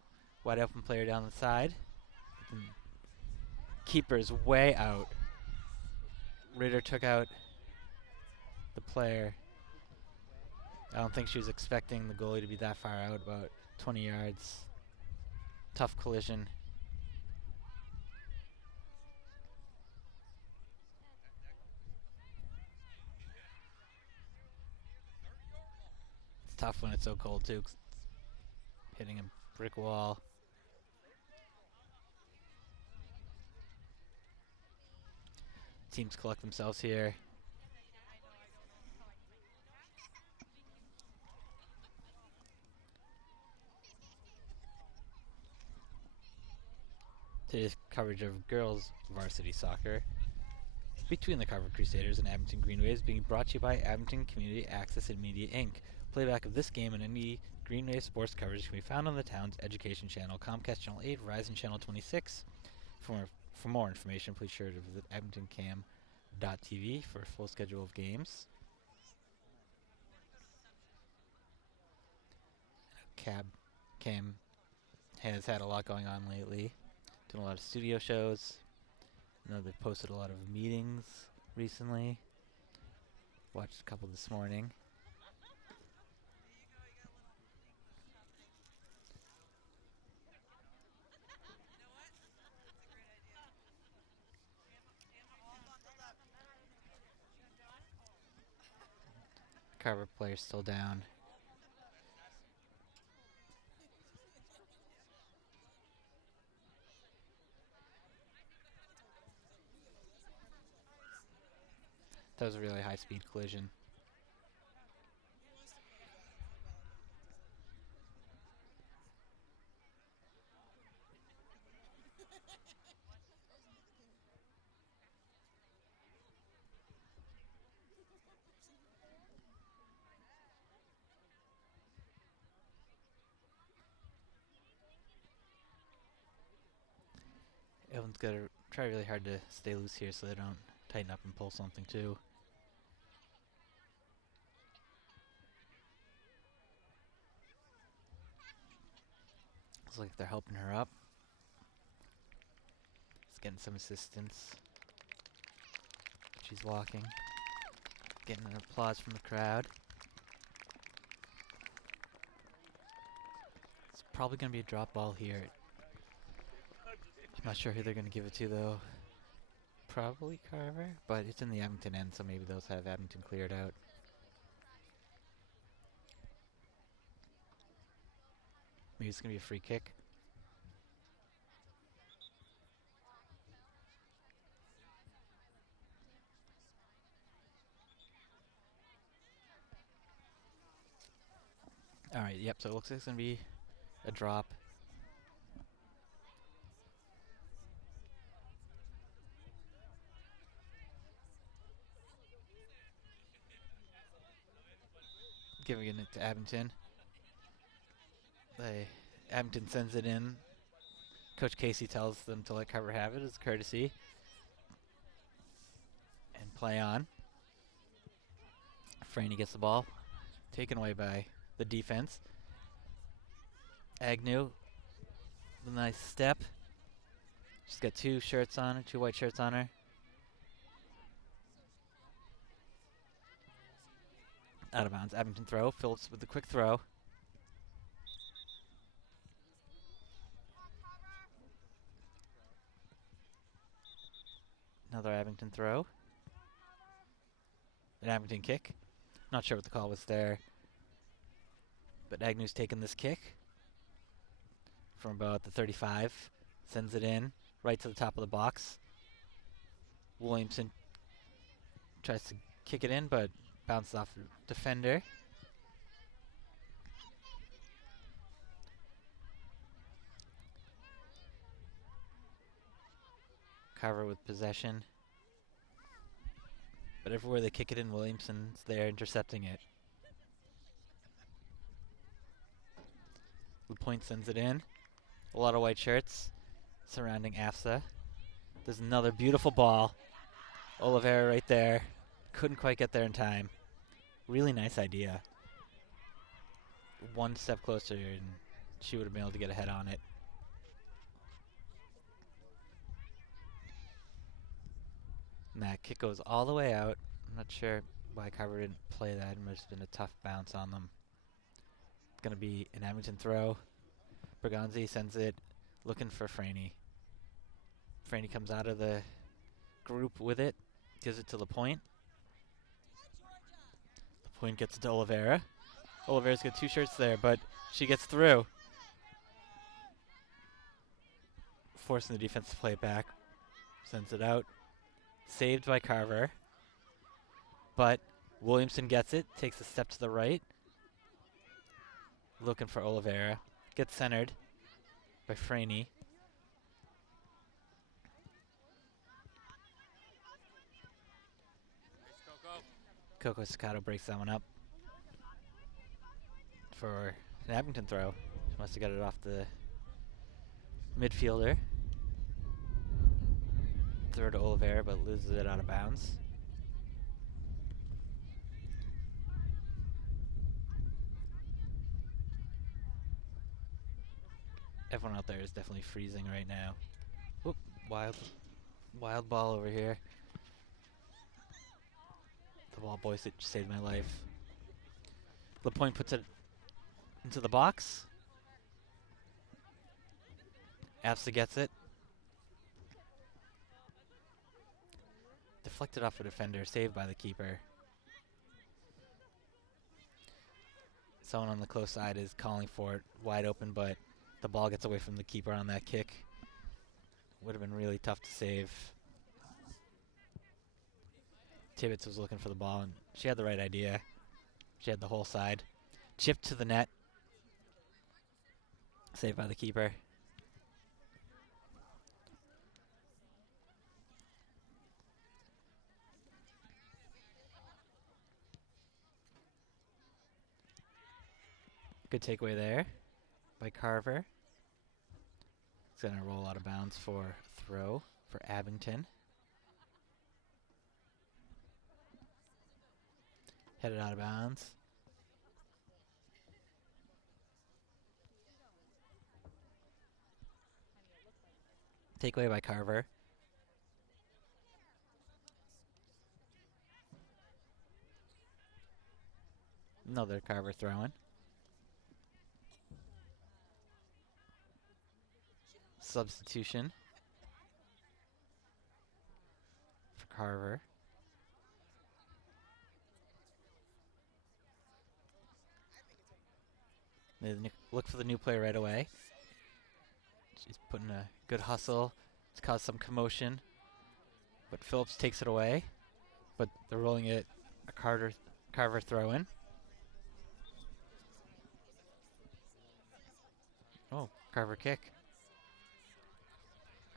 wide open player down the side. Keeper's way out. Ritter took out the player. I don't think she was expecting the goalie to be that far out, about 20 yards. Tough collision. It's tough when it's so cold too, 'cause it's hitting a brick wall. Teams collect themselves here. Today's coverage of girls varsity soccer. between the Carver Crusaders and Abington Green Waves, being brought to you by Abington Community Access and Media Inc. Playback of this game and any Green Wave sports coverage can be found on the town's education channel, Comcast Channel 8, Verizon Channel 26. For more information, please sure to visit abingtoncam.tv for a full schedule of games. Cam has had a lot going on lately, doing a lot of studio shows. I know they've posted a lot of meetings recently. Watched a couple this morning. Carver player's still down. That was a really high-speed collision. Everyone's got to try really hard to stay loose here so they don't tighten up and pull something too. Looks like they're helping her up. It's getting some assistance. She's walking. Getting an applause from the crowd. It's probably going to be a drop ball here. I'm not sure who they're going to give it to though. Probably Carver, but it's in the Abington end, so maybe they'll have Abington cleared out. Maybe it's going to be a free kick. Alright, yep, so it looks like it's going to be a drop. Giving it to Abington. Abington sends it in. Coach Casey tells them to let Carver have it as courtesy. And play on. Franny gets the ball. Taken away by the defense. Agnew. With a nice step. She's got two white shirts on her. Out of bounds. Abington throw. Phillips with the quick throw. Another Abington throw. An Abington kick. Not sure what the call was there. But Agnew's taking this kick from about the 35. Sends it in right to the top of the box. Williamson tries to kick it in, but bounces off the defender. Carver with possession. But everywhere they kick it in, Williamson's there intercepting it. LaPointe sends it in. A lot of white shirts surrounding AFSA. There's another beautiful ball. Oliveira right there. Couldn't quite get there in time. Really nice idea. One step closer and she would have been able to get ahead on it. And that kick goes all the way out. I'm not sure why Carver didn't play that. It must have been a tough bounce on them. It's going to be an Abington throw. Bergonzi sends it looking for Franny. Franny comes out of the group with it. Gives it to LaPointe. LaPointe gets it to Oliveira. Oliveira's got two shirts there, but she gets through. Forcing the defense to play it back. Sends it out. Saved by Carver. But Williamson gets it. Takes a step to the right. Looking for Oliveira. Gets centered by Franny. Coco Staccato breaks that one up for an Abington throw. She must have got it off the midfielder. Throw to Oliveira, but loses it out of bounds. Everyone out there is definitely freezing right now. Whoop, wild ball over here. The ball boy saved my life. LaPointe puts it into the box. Afsa gets it. Deflected off a defender, saved by the keeper. Someone on the close side is calling for it, wide open, but the ball gets away from the keeper on that kick. Would have been really tough to save. Tibbetts was looking for the ball, and she had the right idea. She had the whole side. Chipped to the net. Saved by the keeper. Good takeaway there by Carver. It's going to roll out of bounds for throw for Abington. Headed out of bounds. Takeaway by Carver. Another Carver throwing. Substitution for Carver. They look for the new player right away. She's putting a good hustle. It's caused some commotion, but Phillips takes it away. But they're rolling it a Carver throw in. Oh, Carver kick.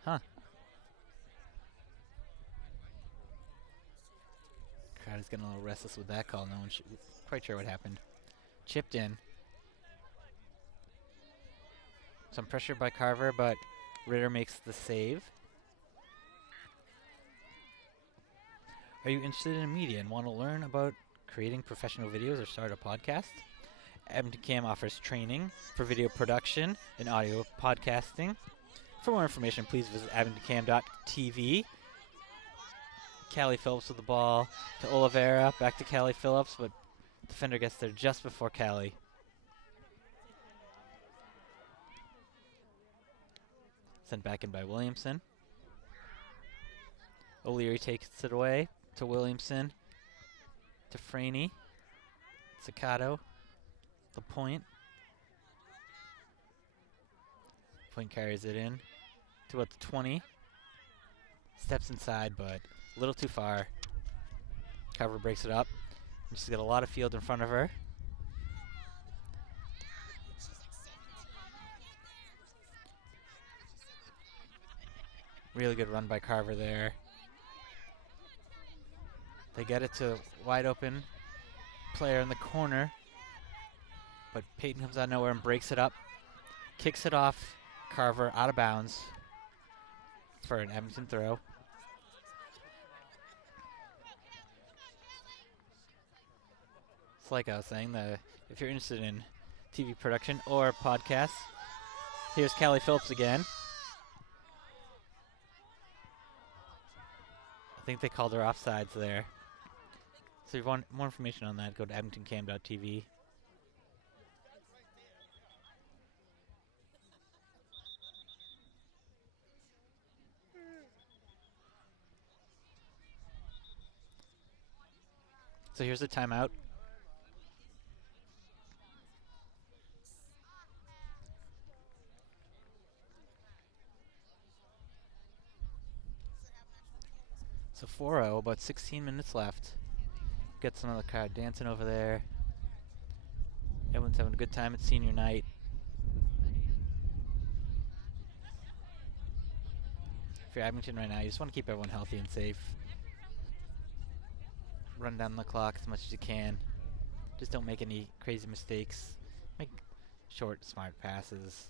Huh. Crowd is getting a little restless with that call. No one's quite sure what happened. Chipped in. Some pressure by Carver, but Ritter makes the save. Are you interested in media and want to learn about creating professional videos or start a podcast? Abington Cam offers training for video production and audio podcasting. For more information, please visit abingtoncam.tv. Callie Phillips with the ball to Oliveira. Back to Callie Phillips, but defender gets there just before Callie. Sent back in by Williamson. O'Leary takes it away to Williamson. To Franey. Staccato. LaPointe. Point carries it in to about the 20. Steps inside, but a little too far. Carver breaks it up. She's got a lot of field in front of her. Really good run by Carver there. They get it to wide open player in the corner. But Peyton comes out of nowhere and breaks it up. Kicks it off Carver out of bounds for an Abington throw. It's like I was saying, if you're interested in TV production or podcasts, here's Callie Phillips again. I think they called her offsides there. So if you want more information on that, go to abingtoncam.tv. So here's the timeout. So 4-0, about 16 minutes left. Gets another crowd dancing over there. Everyone's having a good time. It's senior night. If you're Abington right now, you just want to keep everyone healthy and safe. run down the clock as much as you can. Just don't make any crazy mistakes. Make short, smart passes.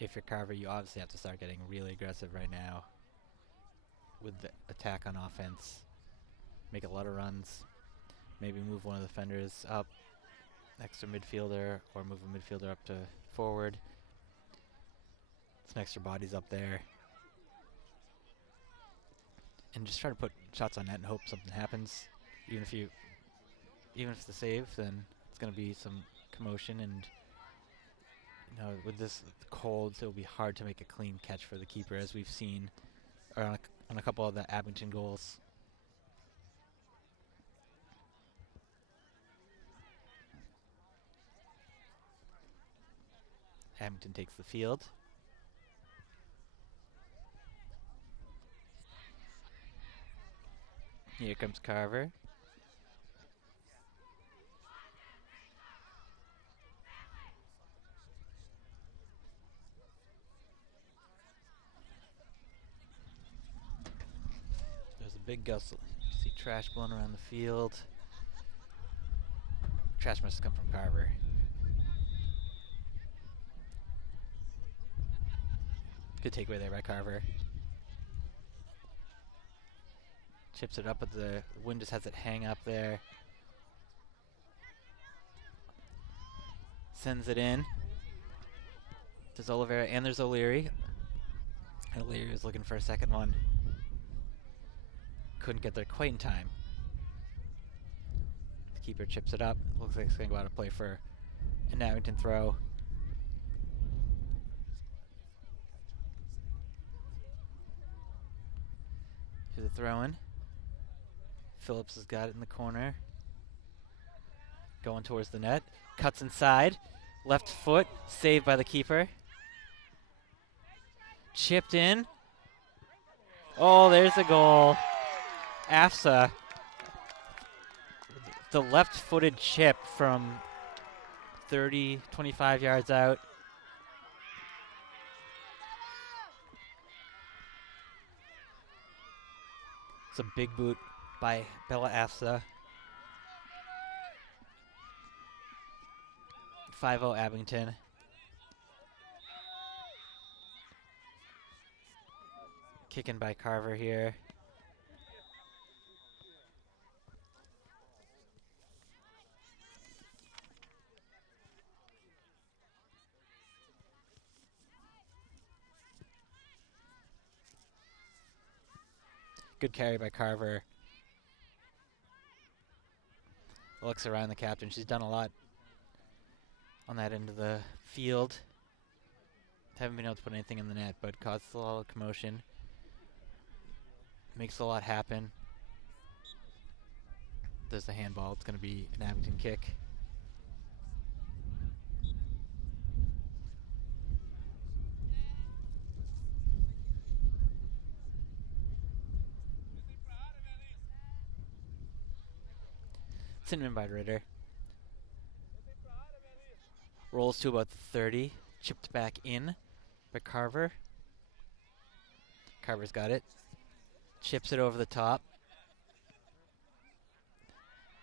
If you're Carver, you obviously have to start getting really aggressive right now with the attack on offense. Make a lot of runs. Maybe move one of the defenders up next to midfielder, or move a midfielder up to forward. Some extra bodies up there. And just try to put shots on net and hope something happens. Even if it's a save, then it's going to be some commotion, and with this cold, it'll be hard to make a clean catch for the keeper, as we've seen on a couple of the Abington goals. Abington takes the field. Here comes Carver. There's a big gust. You see trash blowing around the field. Trash must come from Carver. Good takeaway there by Carver. Chips it up, but the wind just has it hang up there. Sends it in. There's Oliveira and there's O'Leary. And O'Leary is looking for a second one. Couldn't get there quite in time. The keeper chips it up. Looks like it's going to go out of play for an Abington throw. Here's a throw in. Phillips has got it in the corner. Going towards the net. Cuts inside. Left foot. Saved by the keeper. Chipped in. Oh, there's a goal. AFSA. The left-footed chip from 25 yards out. It's a big boot by Bella AFSA. 5-0 Abington. Kicking by Carver here. Good carry by Carver. Looks around the captain. She's done a lot on that end of the field. Haven't been able to put anything in the net, but causes a lot of commotion. Makes a lot happen. There's the handball. It's going to be an Abington kick. Sent in by Ritter. Rolls to about 30. Chipped back in by Carver. Carver's got it. Chips it over the top.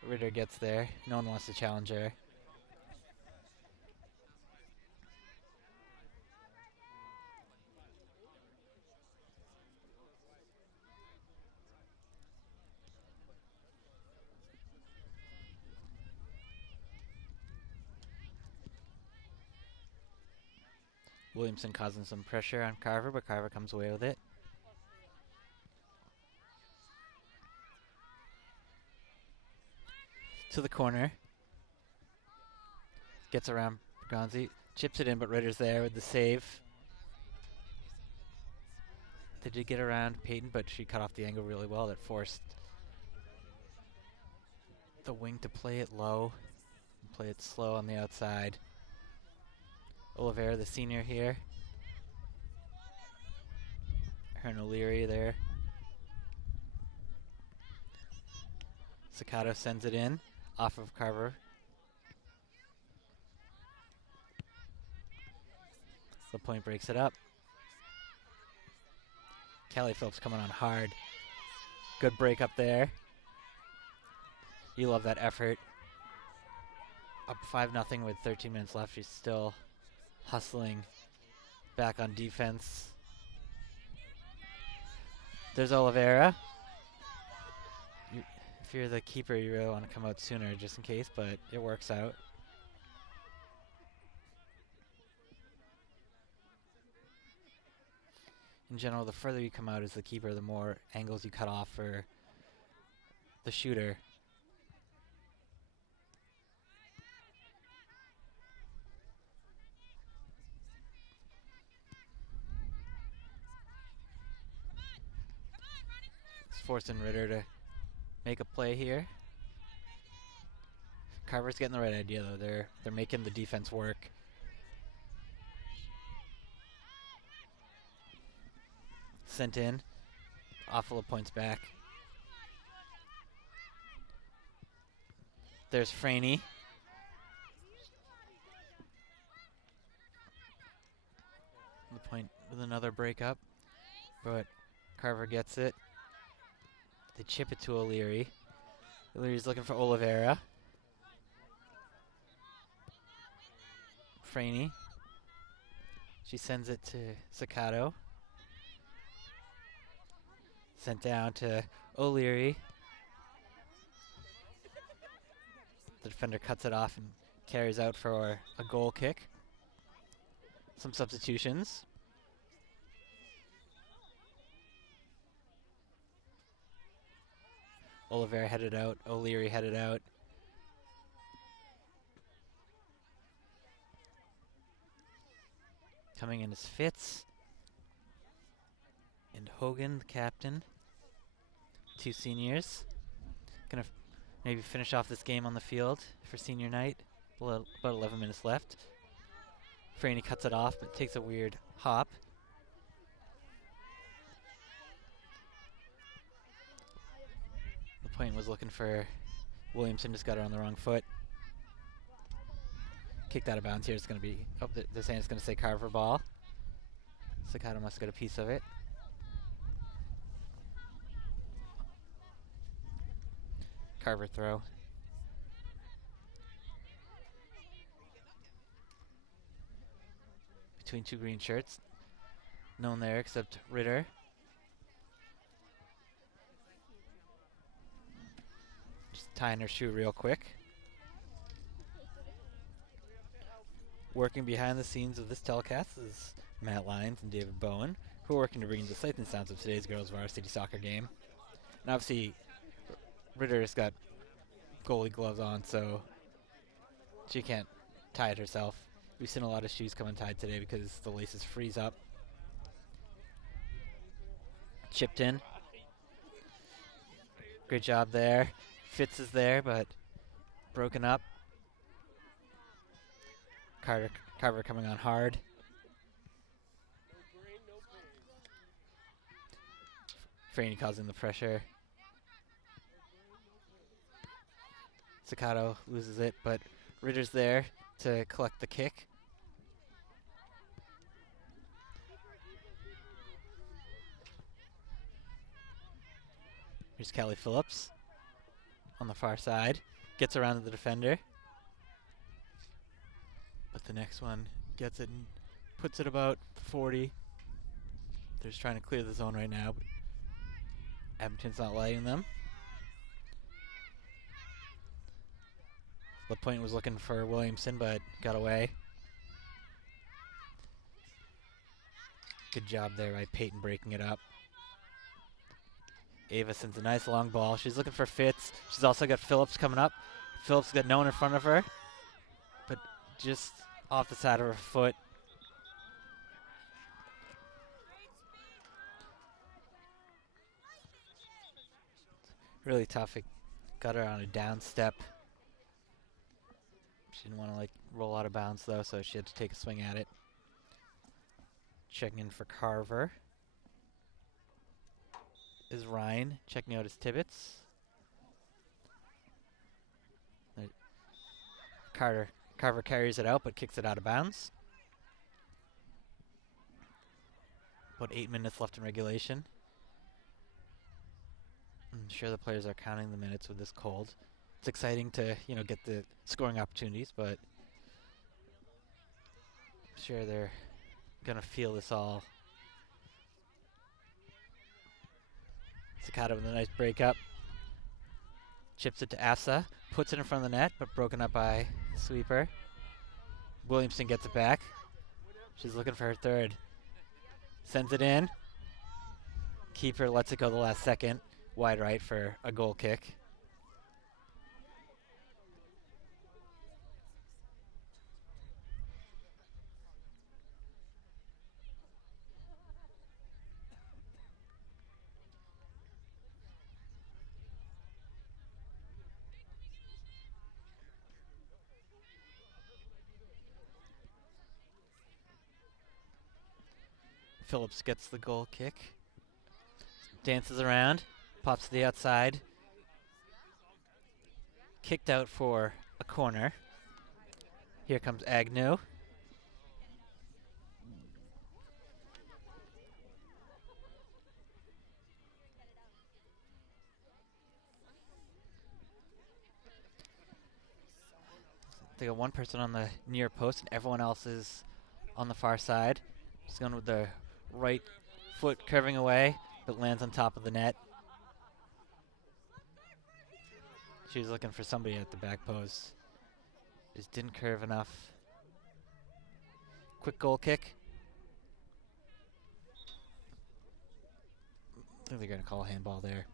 Ritter gets there. No one wants to challenge her. Williamson causing some pressure on Carver, but Carver comes away with it. To the corner. Gets around Gonzi. Chips it in, but Ritter's there with the save. They did get around Peyton, but she cut off the angle really well. That forced the wing to play it low. And play it slow on the outside. Oliveira, the senior here. Her and O'Leary there. Sakato sends it in. Off of Carver. LaPointe breaks it up. Kelly Phillips coming on hard. Good break up there. You love that effort. Up 5-0 with 13 minutes left. She's still hustling back on defense. There's Oliveira. If you're the keeper, you really want to come out sooner just in case, but it works out. In general, the further you come out as the keeper, the more angles you cut off for the shooter. It's forcing Ritter to make a play here. Carver's getting the right idea though. They're making the defense work. Sent in. Awful of points back. There's Franey. LaPointe with another breakup, but Carver gets it. They chip it to O'Leary. O'Leary's looking for Oliveira. Franey. She sends it to Sakato. Sent down to O'Leary. The defender cuts it off and carries out for a goal kick. Some substitutions. Oliveira headed out. O'Leary headed out. Coming in is Fitz. And Hogan, the captain. 2 seniors. Gonna maybe finish off this game on the field for senior night. About 11 minutes left. Franey cuts it off, but takes a weird hop. LaPointe was looking for Williamson, just got her on the wrong foot. Kicked out of bounds here. It's going to be, oh, they're saying it's going to say Carver ball. Sakato must have got a piece of it. Carver throw. Between 2 green shirts. No one there except Ritter. Just tying her shoe real quick. Working behind the scenes of this telecast is Matt Lyons and David Bowen, who are working to bring you the sights and sounds of today's girls varsity soccer game. And obviously, Ritter's got goalie gloves on, so she can't tie it herself. We've seen a lot of shoes come untied today because the laces freeze up. Chipped in. Great job there. Fitz is there, but broken up. Carver coming on hard. Franey causing the pressure. Sakato loses it, but Ritter's there to collect the kick. Here's Kelly Phillips on the far side. Gets around to the defender. But the next one gets it and puts it about 40. They're just trying to clear the zone right now, but Abington's not letting them. LaPointe was looking for Williamson, but got away. Good job there by Peyton breaking it up. Ava sends a nice long ball. She's looking for Fitz. She's also got Phillips coming up. Phillips got no one in front of her, but just off the side of her foot. Really tough. It got her on a down step. She didn't want to roll out of bounds though, so she had to take a swing at it. Checking in for Carver is Ryan. Checking out his Tibbets. Carver carries it out, but kicks it out of bounds. About 8 minutes left in regulation. I'm sure the players are counting the minutes with this cold. It's exciting to, get the scoring opportunities, but I'm sure they're going to feel this all. Sakata with a nice breakup. Chips it to Asa. Puts it in front of the net, but broken up by the sweeper. Williamson gets it back. She's looking for her third. Sends it in. Keeper lets it go the last second. Wide right for a goal kick. Phillips gets the goal kick. Dances around. Pops to the outside. Kicked out for a corner. Here comes Agnew. They got one person on the near post and everyone else is on the far side. Just going with the right foot curving away, but lands on top of the net. She was looking for somebody at the back post. Just didn't curve enough. Quick goal kick. I think they're going to call a handball there.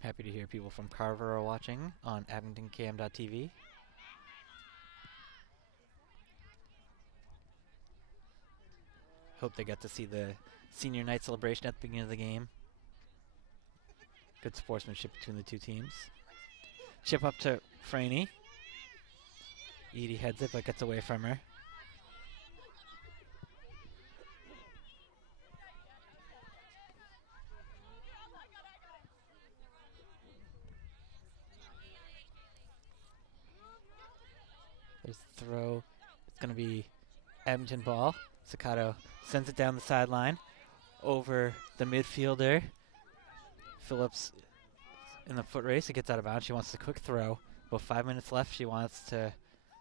Happy to hear people from Carver are watching on abingtonkm.tv. Hope they got to see the senior night celebration at the beginning of the game. Good sportsmanship between the two teams. Chip up to Franey. Edie heads it but gets away from her. There's the throw. It's going to be Abington ball. Sakata sends it down the sideline over the midfielder. Phillips in the foot race. It gets out of bounds. She wants a quick throw. About 5 minutes left. She wants to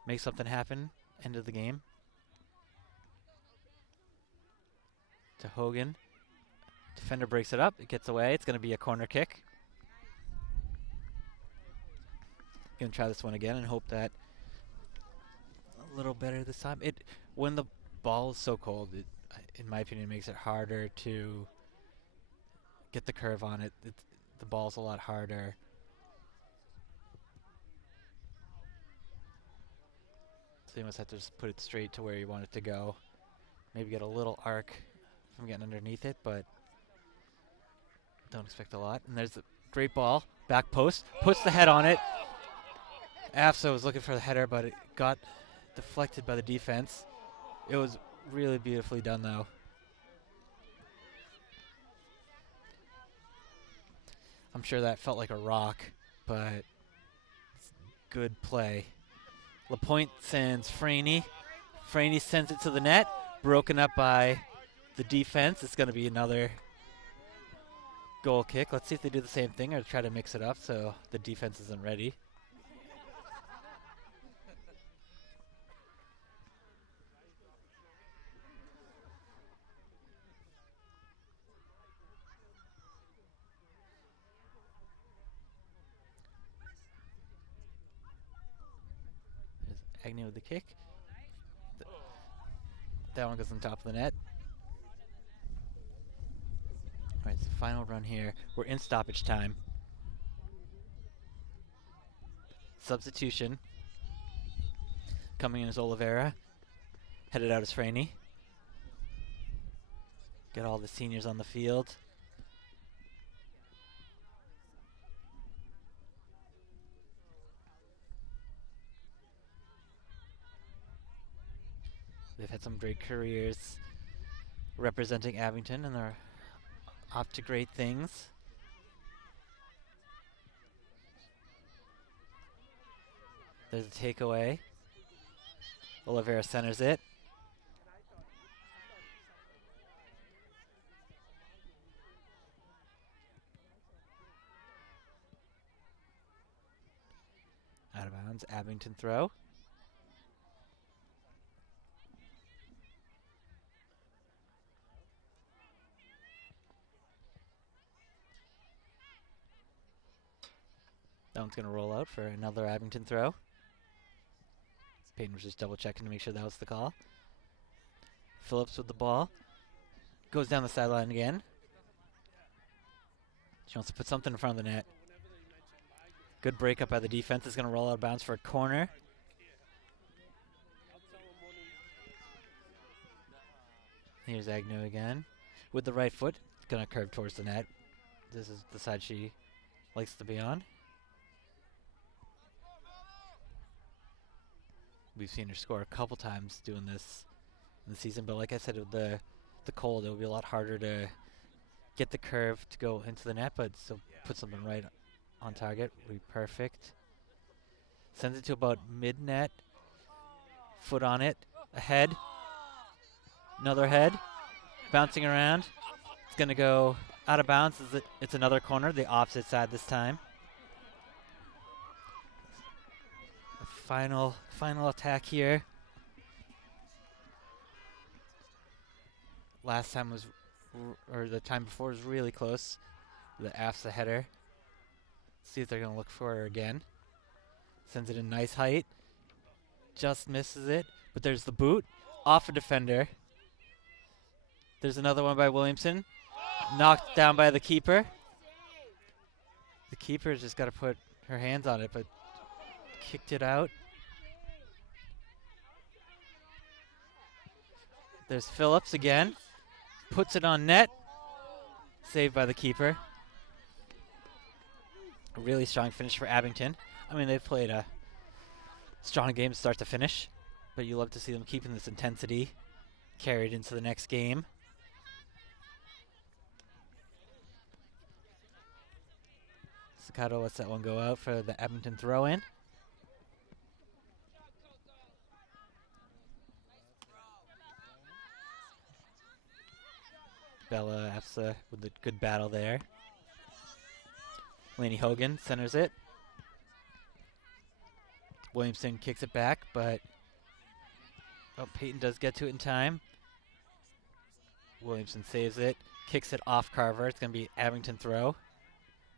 make something happen. End of the game. To Hogan. Defender breaks it up. It gets away. It's going to be a corner kick. Going to try this one again and hope that a little better this time. When the ball is so cold, in my opinion, makes it harder to get the curve on it. The ball's a lot harder. So you must have to just put it straight to where you want it to go. Maybe get a little arc from getting underneath it, but don't expect a lot. And there's a great ball. Back post. Puts the head on it. AFSA was looking for the header, but it got deflected by the defense. It was really beautifully done, though. I'm sure that felt like a rock, but good play. LaPointe sends Franey. Franey sends it to the net. Broken up by the defense. It's going to be another goal kick. Let's see if they do the same thing or try to mix it up so the defense isn't ready. Agnew with the kick. That one goes on top of the net. All right, it's the final run here. We're in stoppage time. Substitution. Coming in is Oliveira. Headed out is Franey. Get all the seniors on the field. They've had some great careers representing Abington and they're Off to great things. There's a takeaway. Oliveira centers it. Out of bounds, Abington throw. That one's going to roll out for another Abington throw. Peyton was just double checking to make sure that was the call. Phillips with the ball. Goes down the sideline again. She wants to put something in front of the net. Good breakup by the defense. Is going to roll out of bounds for a corner. Here's Agnew again. With the right foot. Going to curve towards the net. This is the side she likes to be on. We've seen her score a couple times doing this in the season, but like I said, with the cold, it'll be a lot harder to get the curve to go into the net, but still put something right on target. Will be perfect. Sends it to about mid-net. Foot on it. Ahead. Another head. Bouncing around. It's going to go out of bounds. It's another corner, the opposite side this time. Final attack here. Last time was, or the time before was really close. The Af's the header. See if they're going to look for her again. Sends it in nice height. Just misses it. But there's the boot. Off a defender. There's another one by Williamson. Knocked down by the keeper. The keeper's just got to put her hands on it, but kicked it out. There's Phillips again. Puts it on net. Saved by the keeper. A really strong finish for Abington. I mean, they've played a strong game start to finish, but you love to see them keeping this intensity carried into the next game. Staccato lets that one go out for the Abington throw-in. Bella Afsa with a good battle there. Lainey Hogan centers it. Williamson kicks it back, but Peyton does get to it in time. Williamson saves it, kicks it off Carver. It's going to be Abington throw.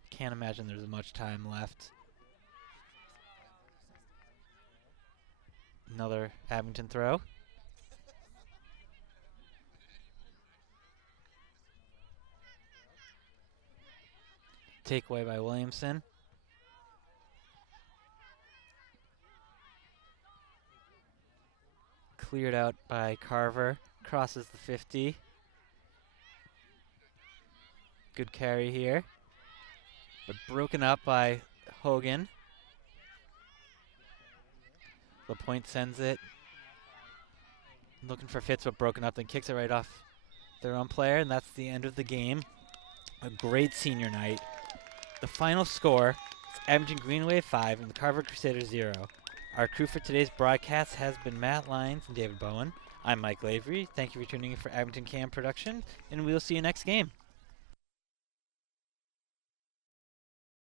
Can't imagine there's much time left. Another Abington throw. Takeaway by Williamson. Cleared out by Carver. Crosses the 50. Good carry here. But broken up by Hogan. LaPointe sends it. Looking for Fitz, but broken up, then kicks it right off their own player, and that's the end of the game. A great senior night. The final score is Abington Green Wave 5 and the Carver Crusaders 0. Our crew for today's broadcast has been Matt Lyons and David Bowen. I'm Mike Lavery. Thank you for tuning in for Abington Cam Production, and we'll see you next game.